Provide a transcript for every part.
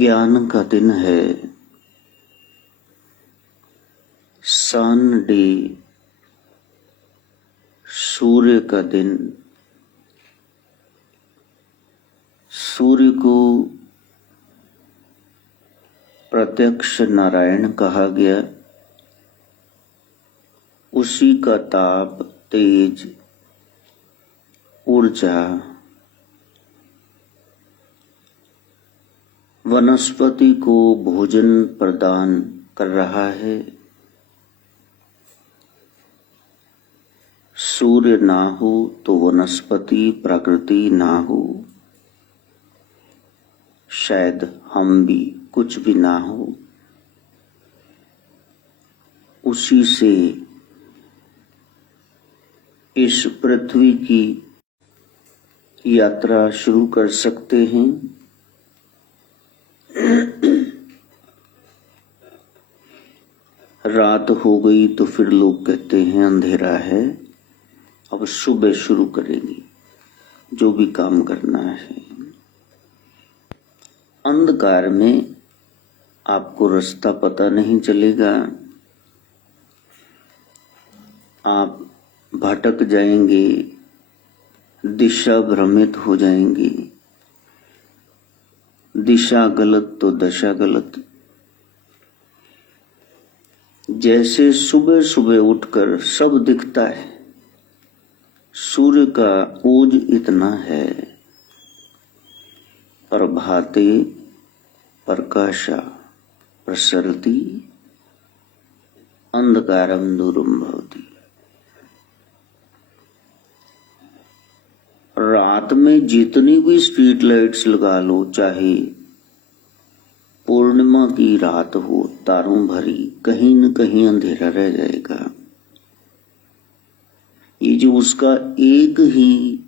ज्ञान का दिन है, सनडे, सूर्य का दिन। सूर्य को प्रत्यक्ष नारायण कहा गया। उसी का ताप, तेज, ऊर्जा वनस्पति को भोजन प्रदान कर रहा है। सूर्य ना हो तो वनस्पति, प्रकृति ना हो, शायद हम भी कुछ भी ना हो। उसी से इस पृथ्वी की यात्रा शुरू कर सकते हैं। रात हो गई तो फिर लोग कहते हैं अंधेरा है, अब सुबह शुरू करेंगे जो भी काम करना है। अंधकार में आपको रास्ता पता नहीं चलेगा, आप भटक जाएंगे, दिशा भ्रमित हो जाएंगी। दिशा गलत तो दशा गलत। जैसे सुबह सुबह उठकर सब दिखता है, सूर्य का ओज इतना है, प्रभाते प्रकाशा प्रसरति अंधकारम दूरम भवति। रात में जितनी भी स्ट्रीट लाइट्स लगा लो, चाहे पूर्णिमा की रात हो, तारों भरी, कहीं न कहीं अंधेरा रह जाएगा। ये जो उसका एक ही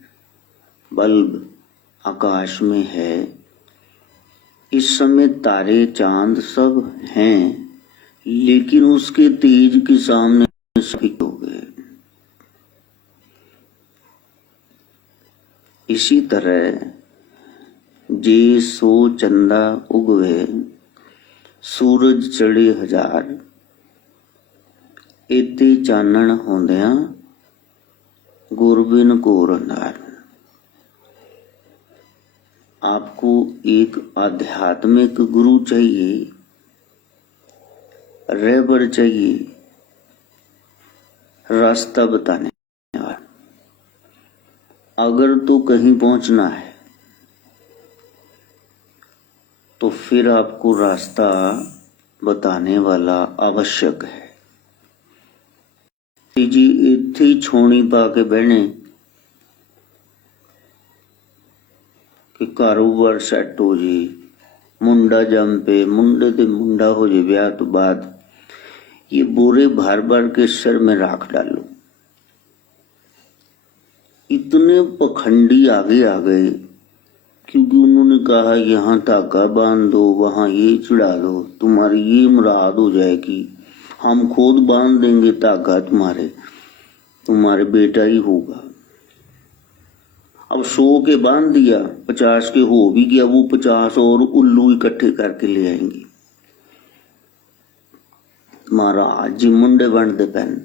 बल्ब आकाश में है, इस समय तारे चांद सब हैं, लेकिन उसके तेज के सामने सभी हो गए। इसी तरह जे सो चंदा उगवे, सूरज चढ़े हजार, एते चानण होंदिया गुरबिन घोर अंधार। आपको एक आध्यात्मिक गुरु चाहिए, रहबर चाहिए, रास्ता बताने वाला। अगर तो कहीं पहुंचना है तो फिर आपको रास्ता बताने वाला आवश्यक है। जी इत्थे ही छोणी पा के बहने कि कारोबार सैट हो जी, मुंडा जम पे, मुंडे ते मुंडा हो जे ब्याह तो बाद, ये बोरे भर भर के सर में राख डालो। इतने पखंडी आगे आ गए, क्योंकि उन्होंने कहा यहाँ धागा बांध दो, वहां ये चढ़ा दो, तुम्हारी ये मुराद हो जाएगी, हम खुद बांध देंगे धागा, तुम्हारे बेटा ही होगा। अब 100 के बांध दिया, 50 के हो भी गया, वो 50 और उल्लू इकट्ठे करके ले आएंगे। महाराज जी मुंडे बन दे पैन।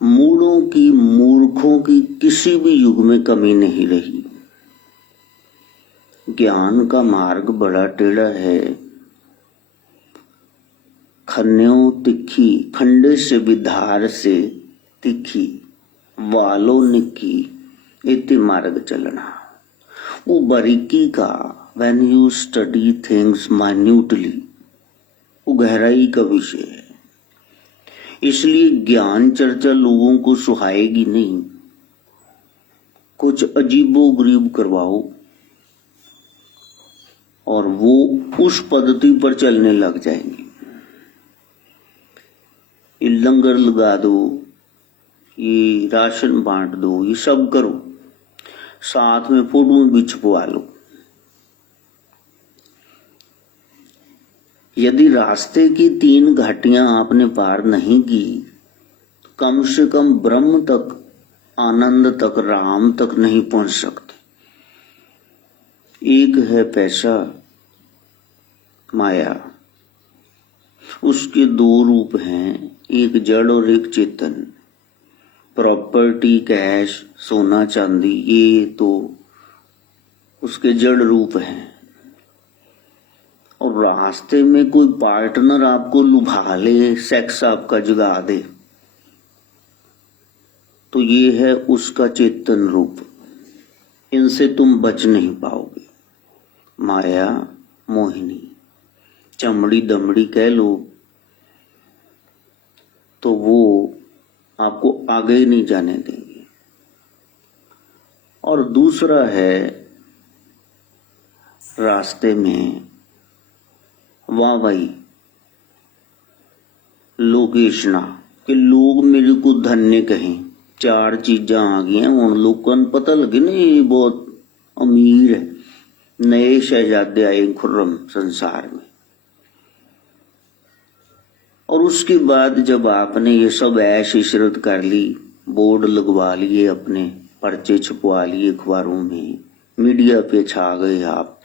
मूढ़ों की, मूर्खों की किसी भी युग में कमी नहीं रही। ज्ञान का मार्ग बड़ा टेढ़ा है। खन्यों तिखी, खंडे से विधार से तिखी, वालो निकी, इति मार्ग चलना। वो बारीकी का, when you study things minutely, वो गहराई का विषय है। इसलिए ज्ञान चर्चा लोगों को सुहाएगी नहीं। कुछ अजीबो गरीब करवाओ और वो उस पद्धति पर चलने लग जाएंगे। ये लंगर लगा दो, ये राशन बांट दो, ये सब करो, साथ में फोटो भी छपवा लो। यदि रास्ते की 3 घाटियां आपने पार नहीं की, तो कम से कम ब्रह्म तक, आनंद तक, राम तक नहीं पहुंच सकते। एक है पैसा, माया, उसके दो रूप हैं, एक जड़ और एक चेतन। प्रॉपर्टी, कैश, सोना चांदी, ये तो उसके जड़ रूप हैं। और रास्ते में कोई पार्टनर आपको लुभा ले, सेक्स आपका जगा दे, तो ये है उसका चेतन रूप। इनसे तुम बच नहीं पाओगे। माया, मोहिनी, चमड़ी दमड़ी कह लो तो वो आपको आगे ही नहीं जाने देंगे। और दूसरा है रास्ते में वाहवाही, लोकेशना, कि लोग मेरे को धन्य कहें। चार चीजा आ गई हैं, उन लोगों को पता लगे ना ये बहुत अमीर है, नए शहजादे आए खुर्रम संसार में। और उसके बाद जब आपने ये सब ऐश इशरत कर ली, बोर्ड लगवा लिए, अपने पर्चे छपवा लिए अखबारों में, मीडिया पे छा गए आप,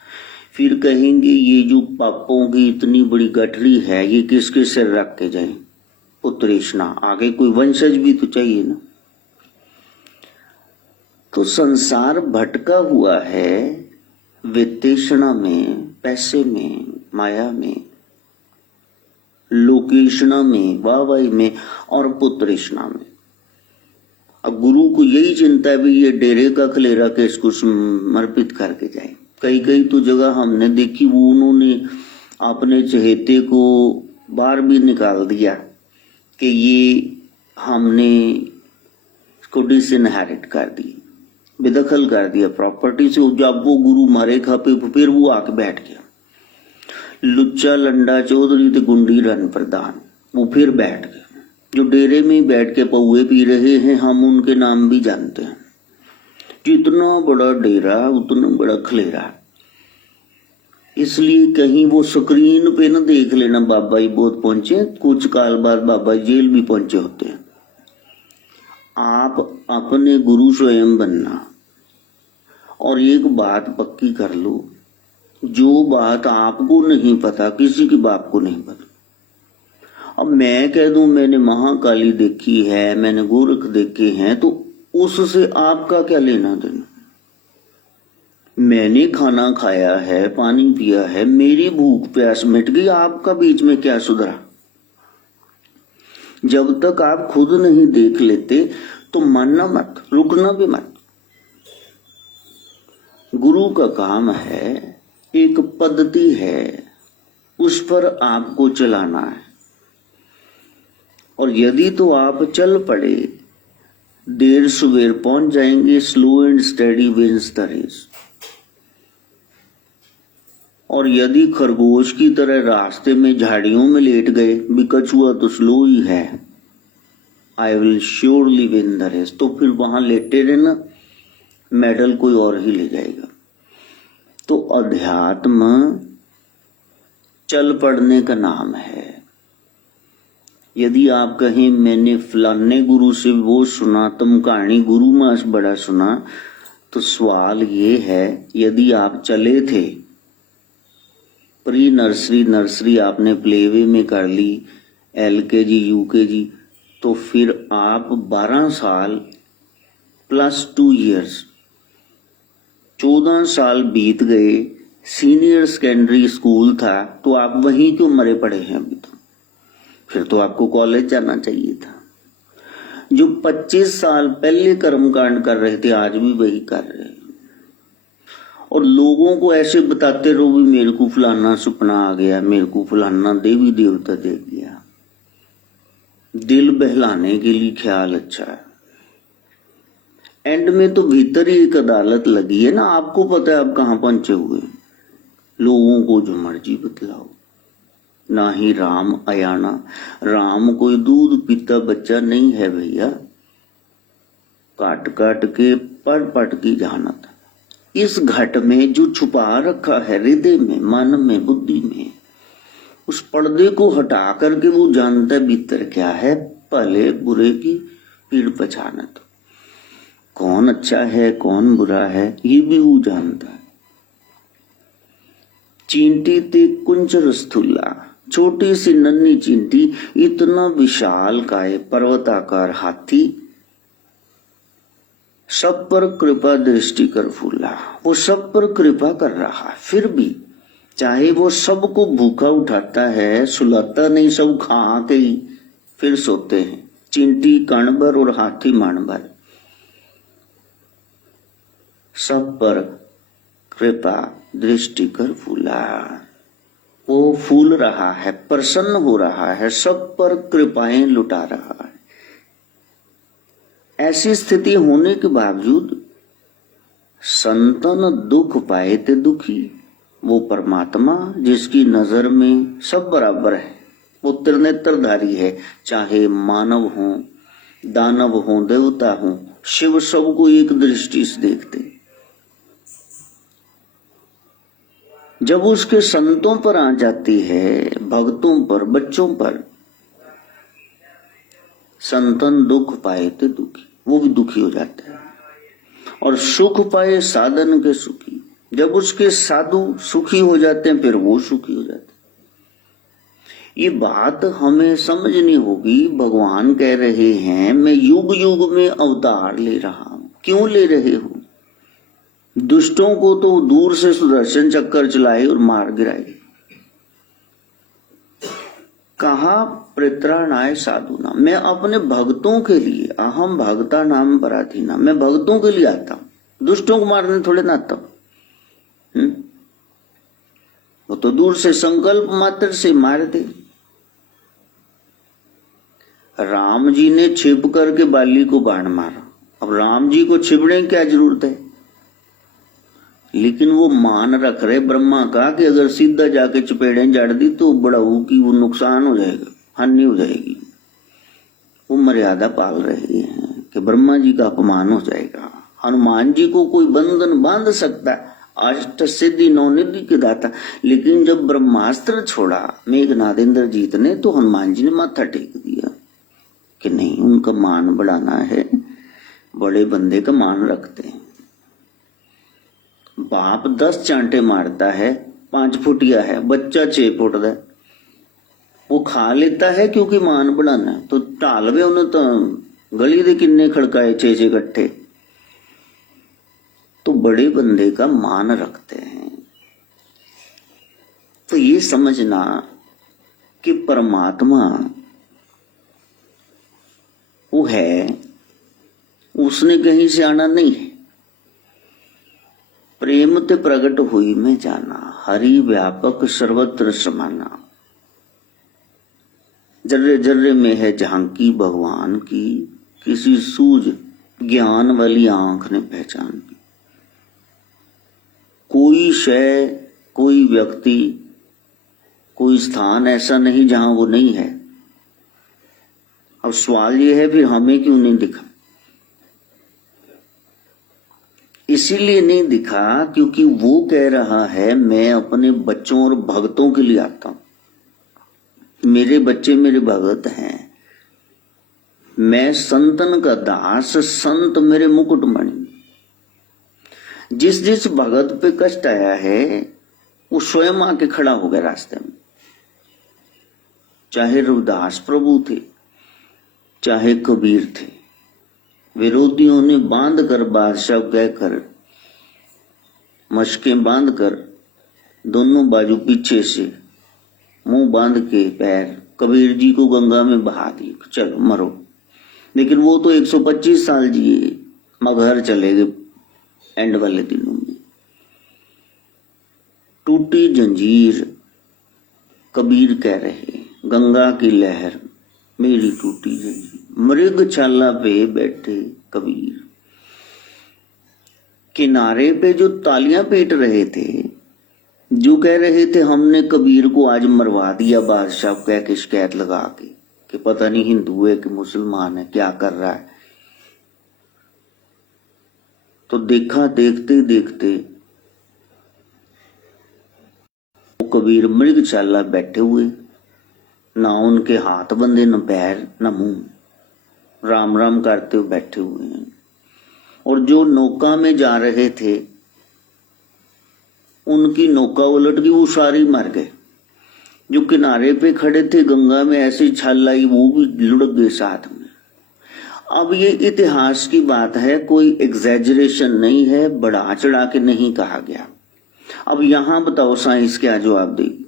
फिर कहेंगे ये जो पापों की इतनी बड़ी गठरी है ये किसके सिर रख के जाए? पुत्रेशना, आगे कोई वंशज भी तो चाहिए ना। तो संसार भटका हुआ है वित्तेषणा में, पैसे में, माया में, लोकेशना में, वाहवाही में और पुत्रेशना में। अब गुरु को यही चिंता है भी ये डेरे का खलेरा के इसको समर्पित करके जाए। कई कई तो जगह हमने देखी वो उन्होंने अपने चहेते को बाहर भी निकाल दिया कि ये हमने इसको डिसइनहेरिट कर दी, बेदखल कर दिया प्रॉपर्टी से। जब वो गुरु मारे खापे फिर वो आके बैठ गया, लुच्चा लंडा चौधरी ते गुंडी रन प्रधान, वो फिर बैठ गए। जो डेरे में ही बैठ के पौए पी रहे हैं, हम उनके नाम भी जानते हैं। जितना बड़ा डेरा उतना बड़ा खलेरा। इसलिए कहीं वो स्क्रीन पे ना देख लेना बाबा जी बहुत पहुंचे, कुछ काल बाद बाबा जेल भी पहुंचे होते हैं। आप अपने गुरु स्वयं बनना। और एक बात पक्की कर लो, जो बात आपको नहीं पता किसी के बाप को नहीं पता। अब मैं कह दूं मैंने महाकाली देखी है, मैंने गोरख देखे हैं, तो उससे आपका क्या लेना देना? मैंने खाना खाया है, पानी पिया है, मेरी भूख प्यास मिट गई, आपका बीच में क्या सुधरा? जब तक आप खुद नहीं देख लेते तो मानना मत, रुकना भी मत। गुरु का काम है, एक पद्धति है, उस पर आपको चलाना है। और यदि तो आप चल पड़े, देर सवेर पहुंच जाएंगे। Slow and steady wins the race. और यदि खरगोश की तरह रास्ते में झाड़ियों में लेट गए, भी कछुआ तो स्लो ही है, I will surely win the race, तो फिर वहां लेटे रहना, मेडल कोई और ही ले जाएगा। तो अध्यात्म चल पड़ने का नाम है। यदि आप कहें मैंने फलाने गुरु से वो सुना, तुम कहानी गुरु मास बड़ा सुना, तो सवाल ये है, यदि आप चले थे, प्री नर्सरी, नर्सरी आपने प्लेवे में कर ली, LKG UKG, तो फिर आप 12 साल प्लस 2 ईयर्स, 14 साल बीत गए, सीनियर सेकेंडरी स्कूल था, तो आप वहीं क्यों मरे पड़े हैं अभी? तो फिर तो आपको कॉलेज जाना चाहिए था। जो 25 साल पहले कर्मकांड कर रहे थे आज भी वही कर रहे हैं। और लोगों को ऐसे बताते रहो भी मेरे को फलाना सपना आ गया, मेरे को फलाना देवी देवता देख गया। दिल बहलाने के लिए ख्याल अच्छा है, एंड में तो भीतर ही एक अदालत लगी है ना। आपको पता है आप कहां पहुंचे हुए। लोगों को जो मर्जी बतलाओ, ना ही राम अयाना। राम कोई दूध पीता बच्चा नहीं है भैया, काट काट के पर पट की जानत। इस घट में जो छुपा रखा है हृदय में, मन में, बुद्धि में, उस पर्दे को हटा करके वो जानता है भीतर क्या है। भले बुरे की पीड़ पहचानत, कौन अच्छा है कौन बुरा है ये भी वो जानता है। चींटी ते कुंजर स्थूला, छोटी सी नन्ही चींटी, इतना विशाल काय पर्वताकार हाथी, सब पर कृपा दृष्टि कर फूला। वो सब पर कृपा कर रहा, फिर भी चाहे वो सबको भूखा उठाता है, सुलाता नहीं, सब खा के ही फिर सोते हैं। चींटी कण भर और हाथी मान भर, सब पर कृपा दृष्टि कर फूला। वो फूल रहा है, प्रसन्न हो रहा है, सब पर कृपाएं लुटा रहा है। ऐसी स्थिति होने के बावजूद संतन दुख पाए ते दुखी। वो परमात्मा जिसकी नजर में सब बराबर है, वो त्रिनेत्रधारी है, चाहे मानव हो, दानव हो, देवता हो, शिव सबको एक दृष्टि से देखते। जब उसके संतों पर आ जाती है, भक्तों पर, बच्चों पर, संतन दुख पाए तो दुखी, वो भी दुखी हो जाते हैं। और सुख पाए साधन के सुखी, जब उसके साधु सुखी हो जाते हैं, फिर वो सुखी हो जाते हैं। ये बात हमें समझनी होगी। भगवान कह रहे हैं, मैं युग युग में अवतार ले रहा हूं। क्यों ले रहे हो? दुष्टों को तो दूर से सुदर्शन चक्कर चलाए और मार गिराए। कहा परित्राणाय साधुना, मैं अपने भक्तों के लिए, अहम भक्ता नाम पराधीना, मैं भक्तों के लिए आता हूं, दुष्टों को मारने थोड़े ना आता हूं। वो तो दूर से संकल्प मात्र से मार दे। राम जी ने छिप करके बाली को बाण मारा, अब राम जी को छिपने की क्या जरूरत है? लेकिन वो मान रख रहे ब्रह्मा का कि अगर सीधा जाके चपेड़े जड़ दी तो बड़ा हो कि वो नुकसान हो जाएगा, हानि हो जाएगी। वो मर्यादा पाल रहे हैं कि ब्रह्मा जी का अपमान हो जाएगा। हनुमान जी को कोई बंधन बांध सकता है, अष्ट सिद्धि नौ निधि के दाता, लेकिन जब ब्रह्मास्त्र छोड़ा मेघनाद इंद्रजीत ने, तो हनुमान जी ने माथा टेक दिया कि नहीं, उनका मान बढ़ाना है, बड़े बंदे का मान रखते हैं। बाप 10 चांटे मारता है, 5 फुटिया है, बच्चा 6 फुट का, वो खा लेता है क्योंकि मान बढ़ाना है। तो टालवे उन्हें तो गली दे किन्ने खड़काए 6 इकट्ठे, तो बड़े बंदे का मान रखते हैं। तो ये समझना कि परमात्मा वो है, उसने कहीं से आना नहीं है। प्रेम ते प्रगट हुई में जाना, हरि व्यापक सर्वत्र समाना। जर्रे जर्रे में है झांकी भगवान की, किसी सूझ ज्ञान वाली आंख ने पहचान की। कोई शय, कोई व्यक्ति, कोई स्थान ऐसा नहीं जहां वो नहीं है। अब सवाल ये है, फिर हमें क्यों नहीं दिखा? इसीलिए नहीं दिखा क्योंकि वो कह रहा है, मैं अपने बच्चों और भक्तों के लिए आता हूं। मेरे बच्चे मेरे भगत हैं, मैं संतन का दास, संत मेरे मुकुटमणि। जिस जिस भगत पे कष्ट आया है, वो स्वयं आके खड़ा हो गया रास्ते में। चाहे रविदास प्रभु थे, चाहे कबीर थे, विरोधियों ने बांध कर, बादशाह कहकर, मशकें बांध कर, दोनों बाजू पीछे से मुंह बांध के पैर कबीर जी को गंगा में बहा दिए, चलो मरो। लेकिन वो तो 125 साल जिए, मगहर चले गए एंड वाले दिनों में। टूटी जंजीर कबीर कह रहे, गंगा की लहर मेरी टूटी जंजीर, मृग छाला पे बैठे कबीर। किनारे पे जो तालियां पीट रहे थे, जो कह रहे थे हमने कबीर को आज मरवा दिया बादशाह कह के, शिकायत लगा के कि पता नहीं हिंदू है कि मुसलमान है, क्या कर रहा है। तो देखा, देखते देखते वो कबीर मृगशाला बैठे हुए, ना उनके हाथ बंधे, न पैर, न मुंह, राम राम करते हुए बैठे हुए हैं। और जो नौका में जा रहे थे उनकी नौका उलट गई, वो सारे मर गए। जो किनारे पे खड़े थे गंगा में ऐसी छाल आई, वो भी लुढ़क गए साथ में। अब ये इतिहास की बात है, कोई एग्जैजरेशन नहीं है, बढ़ा चढ़ा के नहीं कहा गया। अब यहां बताओ साइंस क्या जवाब देगी?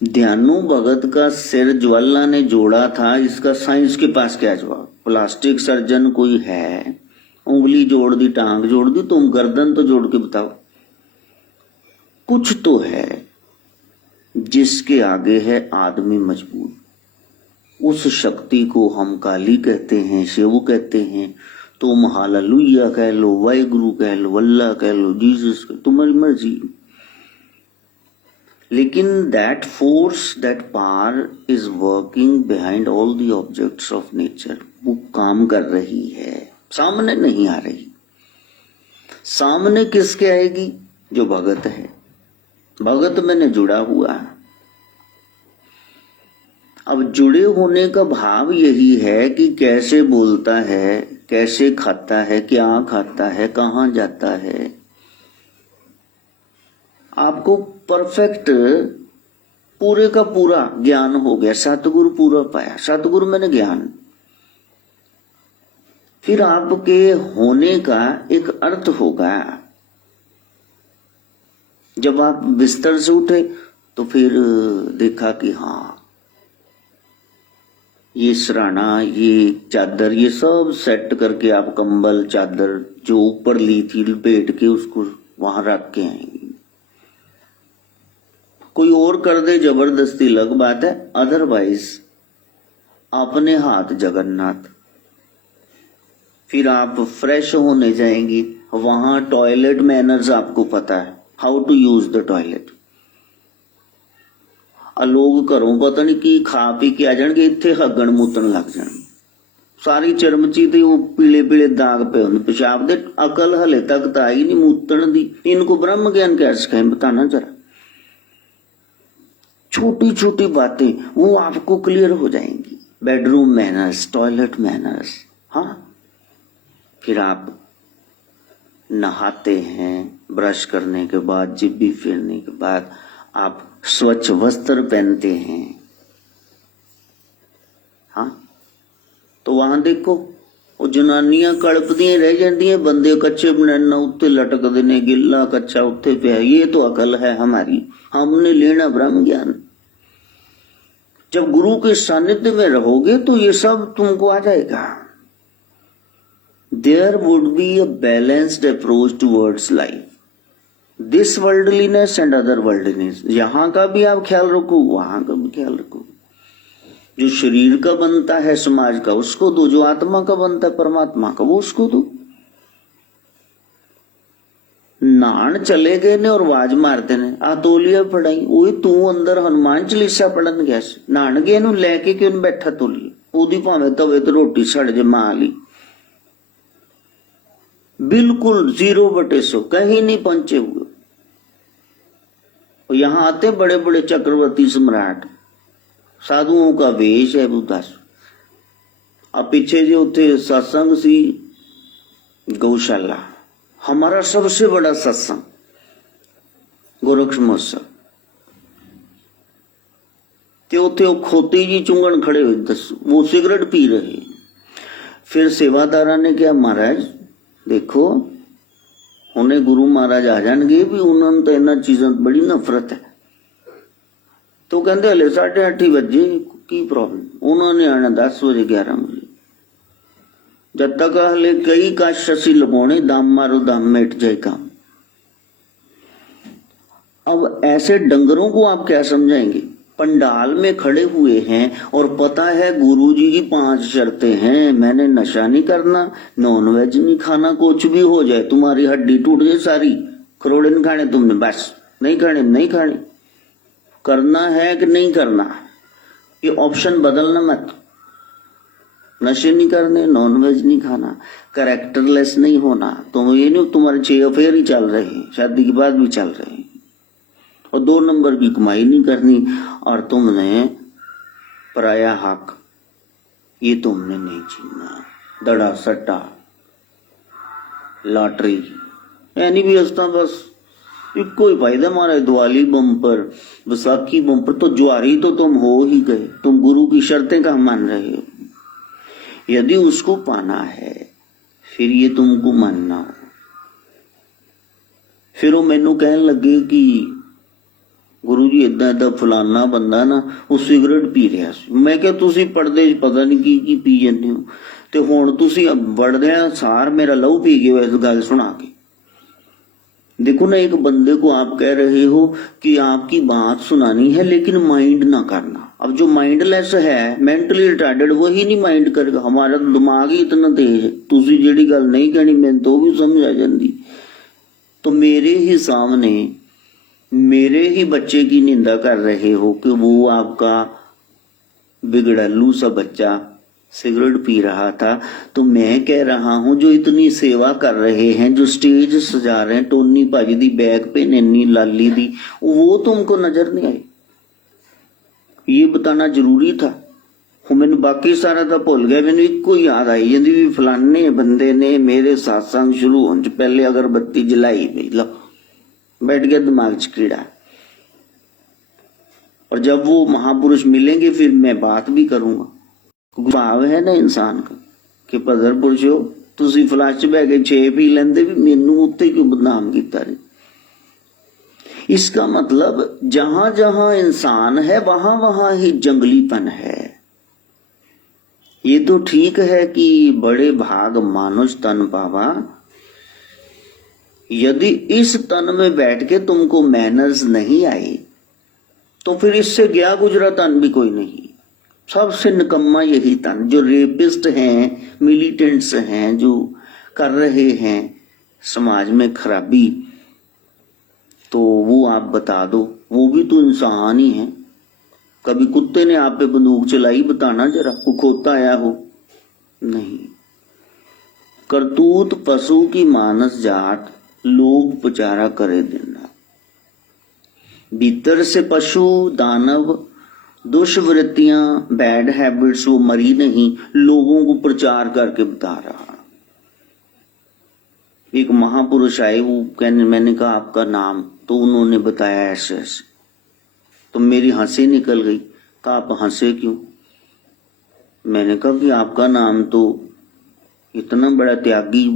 ध्यानु भगत का सिर ज्वाला ने जोड़ा था, इसका साइंस के पास क्या जवाब? प्लास्टिक सर्जन कोई है, उंगली जोड़ दी, टांग जोड़ दी, तुम गर्दन तो जोड़ के बताओ। कुछ तो है जिसके आगे है आदमी मजबूत। उस शक्ति को हम काली कहते हैं, शिव कहते हैं, तुम हालेलुया कह लो, वाहिगुरु कह लो, अल्लाह कह लो, जीसस कह लो, तुम्हारी मर्जी। लेकिन that force, that power is working behind all the objects of nature. वो काम कर रही है, सामने नहीं आ रही। सामने किसके आएगी? जो भगत है। भगत मैंने जुड़ा हुआ है। अब जुड़े होने का भाव यही है कि कैसे बोलता है, कैसे खाता है, क्या खाता है, कहां जाता है। आपको परफेक्ट पूरे का पूरा ज्ञान हो गया, सतगुरु पूरा पाया। सतगुरु मैंने ज्ञान। फिर आपके होने का एक अर्थ होगा। जब आप बिस्तर से उठे तो फिर देखा कि हाँ, ये सराहना, ये चादर, ये सब सेट करके आप कंबल चादर जो ऊपर ली थी लपेट के उसको वहां रख के आएंगे। कोई और कर दे जबरदस्ती अलग बात है, अदरवाइज अपने हाथ जगन्नाथ। फिर आप फ्रेश होने जाएंगी, वहां टॉयलेट मैनर्स आपको पता है, how to use the toilet. लोग घरों पता नहीं की खा पी के आ जाएंगे, इत्थे हगन मूतन लग जाएंगे, सारी चरमची ते वो पीले पीले दाग पे होंगे पेशाब दे। अकल हले तक तो आई नहीं मूतन दी। इनको ब्रह्म ज्ञान कैसे सिखाए, बताना जरा। छोटी छोटी बातें वो आपको क्लियर हो जाएंगी। Bedroom manners, toilet manners. हाँ, फिर आप नहाते हैं, ब्रश करने के बाद, जिब्बी फेरने के बाद आप स्वच्छ वस्त्र पहनते हैं। हाँ, तो वहां देखो वो जनानियां कड़पदियां रह जाती, बंदे कच्चे बनाना उत्ते लटक देने, गिल्ला कच्चा उत्ते पे। ये तो अकल है हमारी, हमने लेना ब्रह्म ज्ञान। जब गुरु के सानिध्य में रहोगे तो ये सब तुमको आ जाएगा। There would be a balanced approach towards life. This worldliness and other worldliness. यहां का भी आप ख्याल रखो, वहां का भी ख्याल रखो। जो शरीर का बनता है समाज का उसको दो, जो आत्मा का बनता है परमात्मा का वो उसको दो। नान चले गए ने और आवाज मारते ने, आ तोलिया पढ़ाई, ओए तू अंदर हनुमान चालीसा पढ़न गया से, नान गए नु लेके क्यों बैठा तोलिया, ओदी भावे तवे तो रोटी सड़ जे मां ली। बिल्कुल 0/100, कहीं नहीं पहुंचे हुए। और यहां आते बड़े बड़े चक्रवर्ती सम्राट, साधुओं का वेश है बुदास। अब पीछे जो थे सत्संग सी गौशाला, हमारा सबसे बड़ा सत्संग गोरक्ष महोत्सव, त्यो खोती जी चुंगन खड़े हुए, वो सिगरेट पी रहे। फिर सेवादारा ने क्या, महाराज देखो उन्हें गुरु महाराज आ जाएंगे भी, उन्होंने तो इन्होंने चीजों बड़ी नफरत है। तो कहते हले 8:30 बजे की प्रॉब्लम, उन्होंने आना 10 बजे 11 बजे। जब तक हले कई का शशि लगोने, दाम मारो दाम मिट जाए काम। अब ऐसे डंगरों को आप क्या समझाएंगे? पंडाल में खड़े हुए हैं और पता है गुरुजी की 5 शर्तें हैं, मैंने नशा नहीं करना, नॉनवेज नहीं खाना, कुछ भी हो जाए, तुम्हारी हड्डी टूट जाए सारी, खरोड़े नहीं खाने तुमने, बस नहीं खाने, नहीं खाने। करना है कि नहीं करना, ये ऑप्शन बदलना मत। नशे नहीं करने, नॉनवेज नहीं खाना, कैरेक्टरलेस नहीं होना। तुम ये नहीं तुम्हारे 6 अफेयर ही चल रहे हैं, शादी के बाद भी चल रहे हैं, और 2 नंबर की कमाई नहीं करनी, और तुमने पराया हक ये तुमने नहीं छीनना। दड़ा सट्टा लॉटरी यानी भी हंसता, बस इको ही फायदा मारा, दिवाली बम्पर, विसाखी बम्पर, तो ज्वारी तो तुम हो ही गए। तुम गुरु की शर्तें कहाँ मान रहे हो? यदि उसको पाना है फिर ये तुमको मानना हो। फिर वो मैनू कहन लगे कि गुरु जी इदा इदा फलाना बंदा ना वो सिगरेट पी रहा सी। मैं क्या तुसी पर्दे च पता नहीं की पी जाते हो, तो हुण तुसी बड़दिया सार मेरा लहू पी गए इस गल सुना के। देखो ना, एक बंदे को आप कह रहे हो कि आपकी बात सुनानी है लेकिन माइंड ना करना। अब जो माइंडलेस है, मेंटली रिटार्डेड, वही नहीं माइंड करेगा। हमारा तो दिमाग ही इतना तेज है, तुसी जेड़ी गल नहीं कहनी मैंने तो भी समझ आ जाती। तो मेरे ही सामने मेरे ही बच्चे की निंदा कर रहे हो कि वो आपका बिगड़ल्लू सा बच्चा सिगरेट पी रहा था। तो मैं कह रहा हूं जो इतनी सेवा कर रहे हैं, जो स्टेज सजा रहे हैं, टोनी भाजी दी बैग पे नैनी लाली दी, वो तुमको नजर नहीं आई? ये बताना जरूरी था। मैंने बाकी सारा तो भुल गया, मैंने इको याद आई जाती भी फलाने बंदे ने मेरे सत्संग शुरू होने से पहले अगरबत्ती जलाई भी, लो बैठ गया दिमाग च कीड़ा। और जब वो महापुरुष मिलेंगे फिर मैं बात भी करूंगा। भाव है ना इंसान का कि भदर पुरुषो तुसी फ्लाश च बह के 6 पी लेंदे भी मैनू उत्ते क्यों बदनाम कीता रे। इसका मतलब जहां जहां इंसान है वहां वहां ही जंगलीपन है। ये तो ठीक है कि बड़े भाग मानुष तन पावा, यदि इस तन में बैठ के तुमको मैनर्स नहीं आई तो फिर इससे गया गुजरा तन भी कोई नहीं। सबसे निकम्मा यही तन, जो रेपिस्ट हैं, मिलिटेंट्स हैं, जो कर रहे हैं समाज में खराबी, तो वो आप बता दो, वो भी तो इंसान ही है। कभी कुत्ते ने आप पे बंदूक चलाई, बताना जरा, वो खोता आया हो? नहीं। करतूत पशु की मानस जात, लोग पुचारा करे देना। भीतर से पशु दानव दुष्वृत्तियां, बैड हैबिट्स वो मरी नहीं, लोगों को प्रचार करके बता रहा। एक महापुरुष आए, वो कहने, मैंने कहा आपका नाम, तो उन्होंने बताया ऐसे ऐसे, तो मेरी हंसी निकल गई। कहा आप हंसे क्यों? मैंने कहा कि आपका नाम तो इतना बड़ा त्यागी,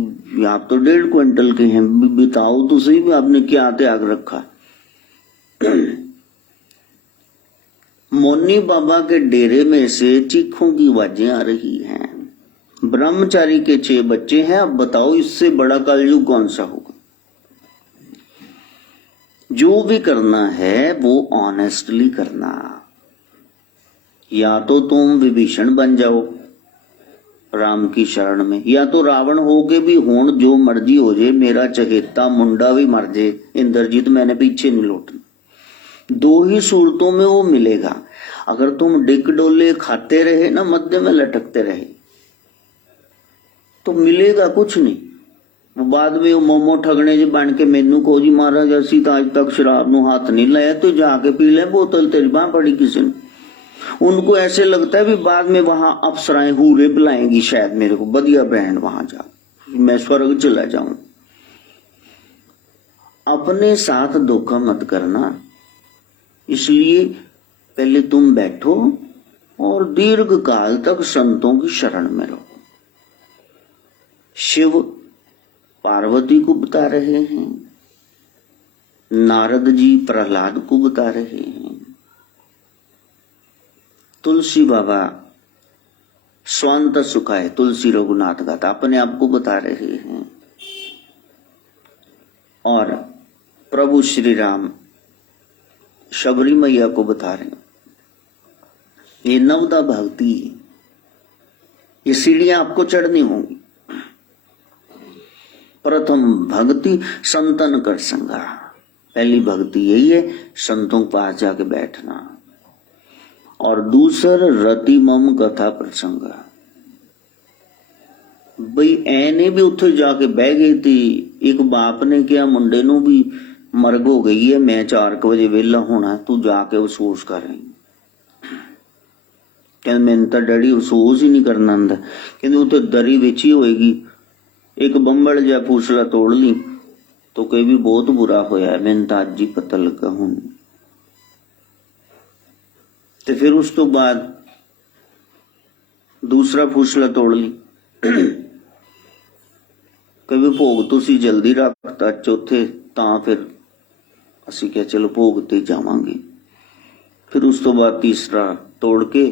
आप तो 1.5 क्विंटल के हैं, बताओ तो सही भी आपने क्या त्याग रखा। मोनी बाबा के डेरे में से चीखों की आवाजें आ रही हैं। ब्रह्मचारी के 6 बच्चे हैं, अब बताओ इससे बड़ा कलयुग कौन सा होगा। जो भी करना है वो ऑनेस्टली करना। या तो तुम विभीषण बन जाओ राम की शरण में, या तो रावण होके भी होण जो मर्जी हो जाए, मेरा चहेता मुंडा भी मर जाए, इंद्रजीत मैंने पीछे नहीं लौटना। 2 ही सूरतों में वो मिलेगा। अगर तुम डिक डोले खाते रहे ना, मध्य में लटकते रहे, तो मिलेगा कुछ नहीं। वो बाद में वो मोमो ठगने जो बन के मेनू को जी महाराज असी तो आज तक शराब नु हाथ नहीं लाया, तो जाके पी ले बोतल, तेरी बांह पड़ी किसी ने। उनको ऐसे लगता है भी बाद में वहां अप्सराएं हूरे बुलाएंगी, शायद मेरे को बढ़िया बैंड वहां जा, मैं स्वर्ग चला जाऊं। अपने साथ धोखा मत करना। इसलिए पहले तुम बैठो और दीर्घ काल तक संतों की शरण में रहो। शिव पार्वती को बता रहे हैं, नारद जी प्रहलाद को बता रहे हैं, तुलसी बाबा स्वांत सुखाए तुलसी रघुनाथ गाथा अपने आप को बता रहे हैं, और प्रभु श्री राम शबरी मैया को बता रहे हैं। ये नवदा भक्ति, ये सीढ़ियां आपको चढ़नी होंगी। प्रथम भक्ति संतन कर संगा, पहली भक्ति यही है, संतों के पास जाके बैठना। और दूसर रति मम कथा प्रसंग, बई ऐने भी उत्थे जाके बह गई थी। एक बाप ने क्या मुंडे नू भी मरग हो गई है, मैं 4 बजे वेला होना, तू जाके अफसोस कर रही। कहते मैंने तो डैडी अफसोस ही नहीं करना आंदा। कहते वो तो दरी विच ही होएगी, एक बंबड़ जा फूसला तोड़ ली, तो कई भी बहुत बुरा होया, मैंने तो अज ही पता लगा हूं। तो फिर उस तो बाद दूसरा फूसला तोड़ ली। कभी भोग तुसी जल्दी रखता चौथे, तां फिर असी क्या चलो भोग ते जावांगे। फिर उस तो बाद तीसरा तोड़ के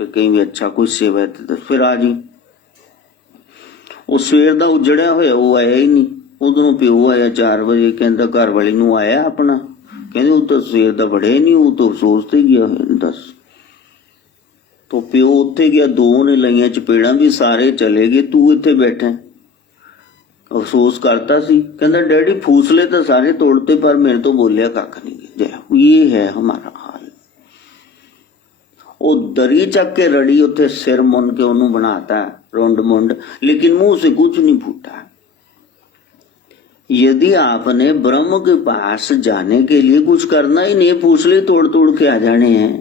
फिर कहीं भी अच्छा कोई सेवा है फिर आ जी। ਉਹ ਸਵੇਰ ਦਾ ਉਜੜਿਆ ਹੋਇਆ ਉਹ ਆਇਆ ਹੀ ਨਹੀਂ। ਉਧਰੋਂ ਪਿਓ ਆਇਆ 4 ਵਜੇ, ਕਹਿੰਦਾ ਘਰ ਵਾਲੀ ਨੂੰ ਆਇਆ ਆਪਣਾ, ਕਹਿੰਦੇ ਉਹ ਤਾਂ ਸਵੇਰ ਦਾ ਵੜਿਆ ਹੀ ਨਹੀਂ, ਉਹ ਤਾਂ ਅਫਸੋਸ ਤੇ ਗਿਆ ਹੋਇਆ। ਦੱਸ तो ਪਿਓ ਉੱਥੇ ਗਿਆ, 2 ਨੇ ਲਈਆਂ ਚਪੇੜਾਂ ਵੀ ਸਾਰੇ ਚਲੇ ਗਏ, ਤੂੰ ਇੱਥੇ ਬੈਠਾ। ਅਫਸੋਸ ਕਰਤਾ ਸੀ, ਕਹਿੰਦਾ ਡੈਡੀ ਫੂਸਲੇ ਤਾਂ ਸਾਰੇ ਤੋੜਤੇ ਪਰ ਮੇਰੇ ਤੋਂ ਬੋਲਿਆ ਕੱਖ ਨਹੀਂ। ਇਹ ਹੈ ਹਮਾਰਾ ਹਾਲ। ਉਹ दरी चक के रड़ी उत्थे सिर मुन के ओनू बनाता रोंड मुंड, लेकिन मुंह से कुछ नहीं फूटा। यदि आपने ब्रह्म के पास जाने के लिए कुछ करना ही नहीं, फूसले तोड़ तोड़ के आ जाने हैं,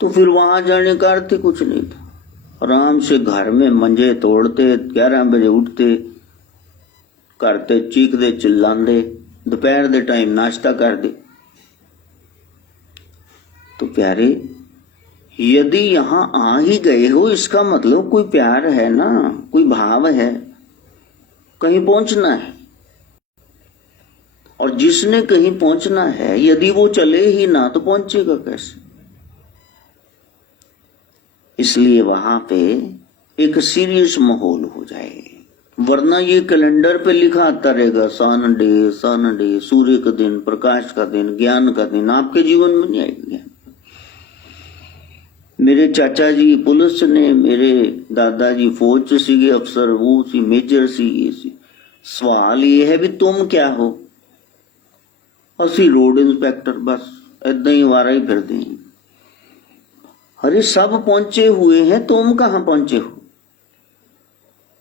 तो फिर वहां जाने का अर्थ ही कुछ नहीं था। आराम से घर में मंजे तोड़ते, 11 बजे उठते, करते चीखते चिल्लाते, दोपहर के टाइम नाश्ता करते। तो प्यारे यदि यहां आ ही गए हो, इसका मतलब कोई प्यार है ना, कोई भाव है, कहीं पहुंचना है। और जिसने कहीं पहुंचना है, यदि वो चले ही ना तो पहुंचेगा कैसे। इसलिए वहां पे एक सीरियस माहौल हो जाए, वरना ये कैलेंडर पे लिखा आता रहेगा सन डे, सूर्य का दिन, प्रकाश का दिन, ज्ञान का दिन, आपके जीवन में नहीं आएगा। मेरे चाचा जी पुलिस ने, मेरे दादाजी फौज च सीगे अफसर, वो सी मेजर सी, ये सी। सवाल ये है भी तुम क्या हो? असी रोड इंस्पेक्टर, बस ऐदा ही वारा ही फिरते हैं। अरे सब पहुंचे हुए हैं, तुम कहां पहुंचे हो?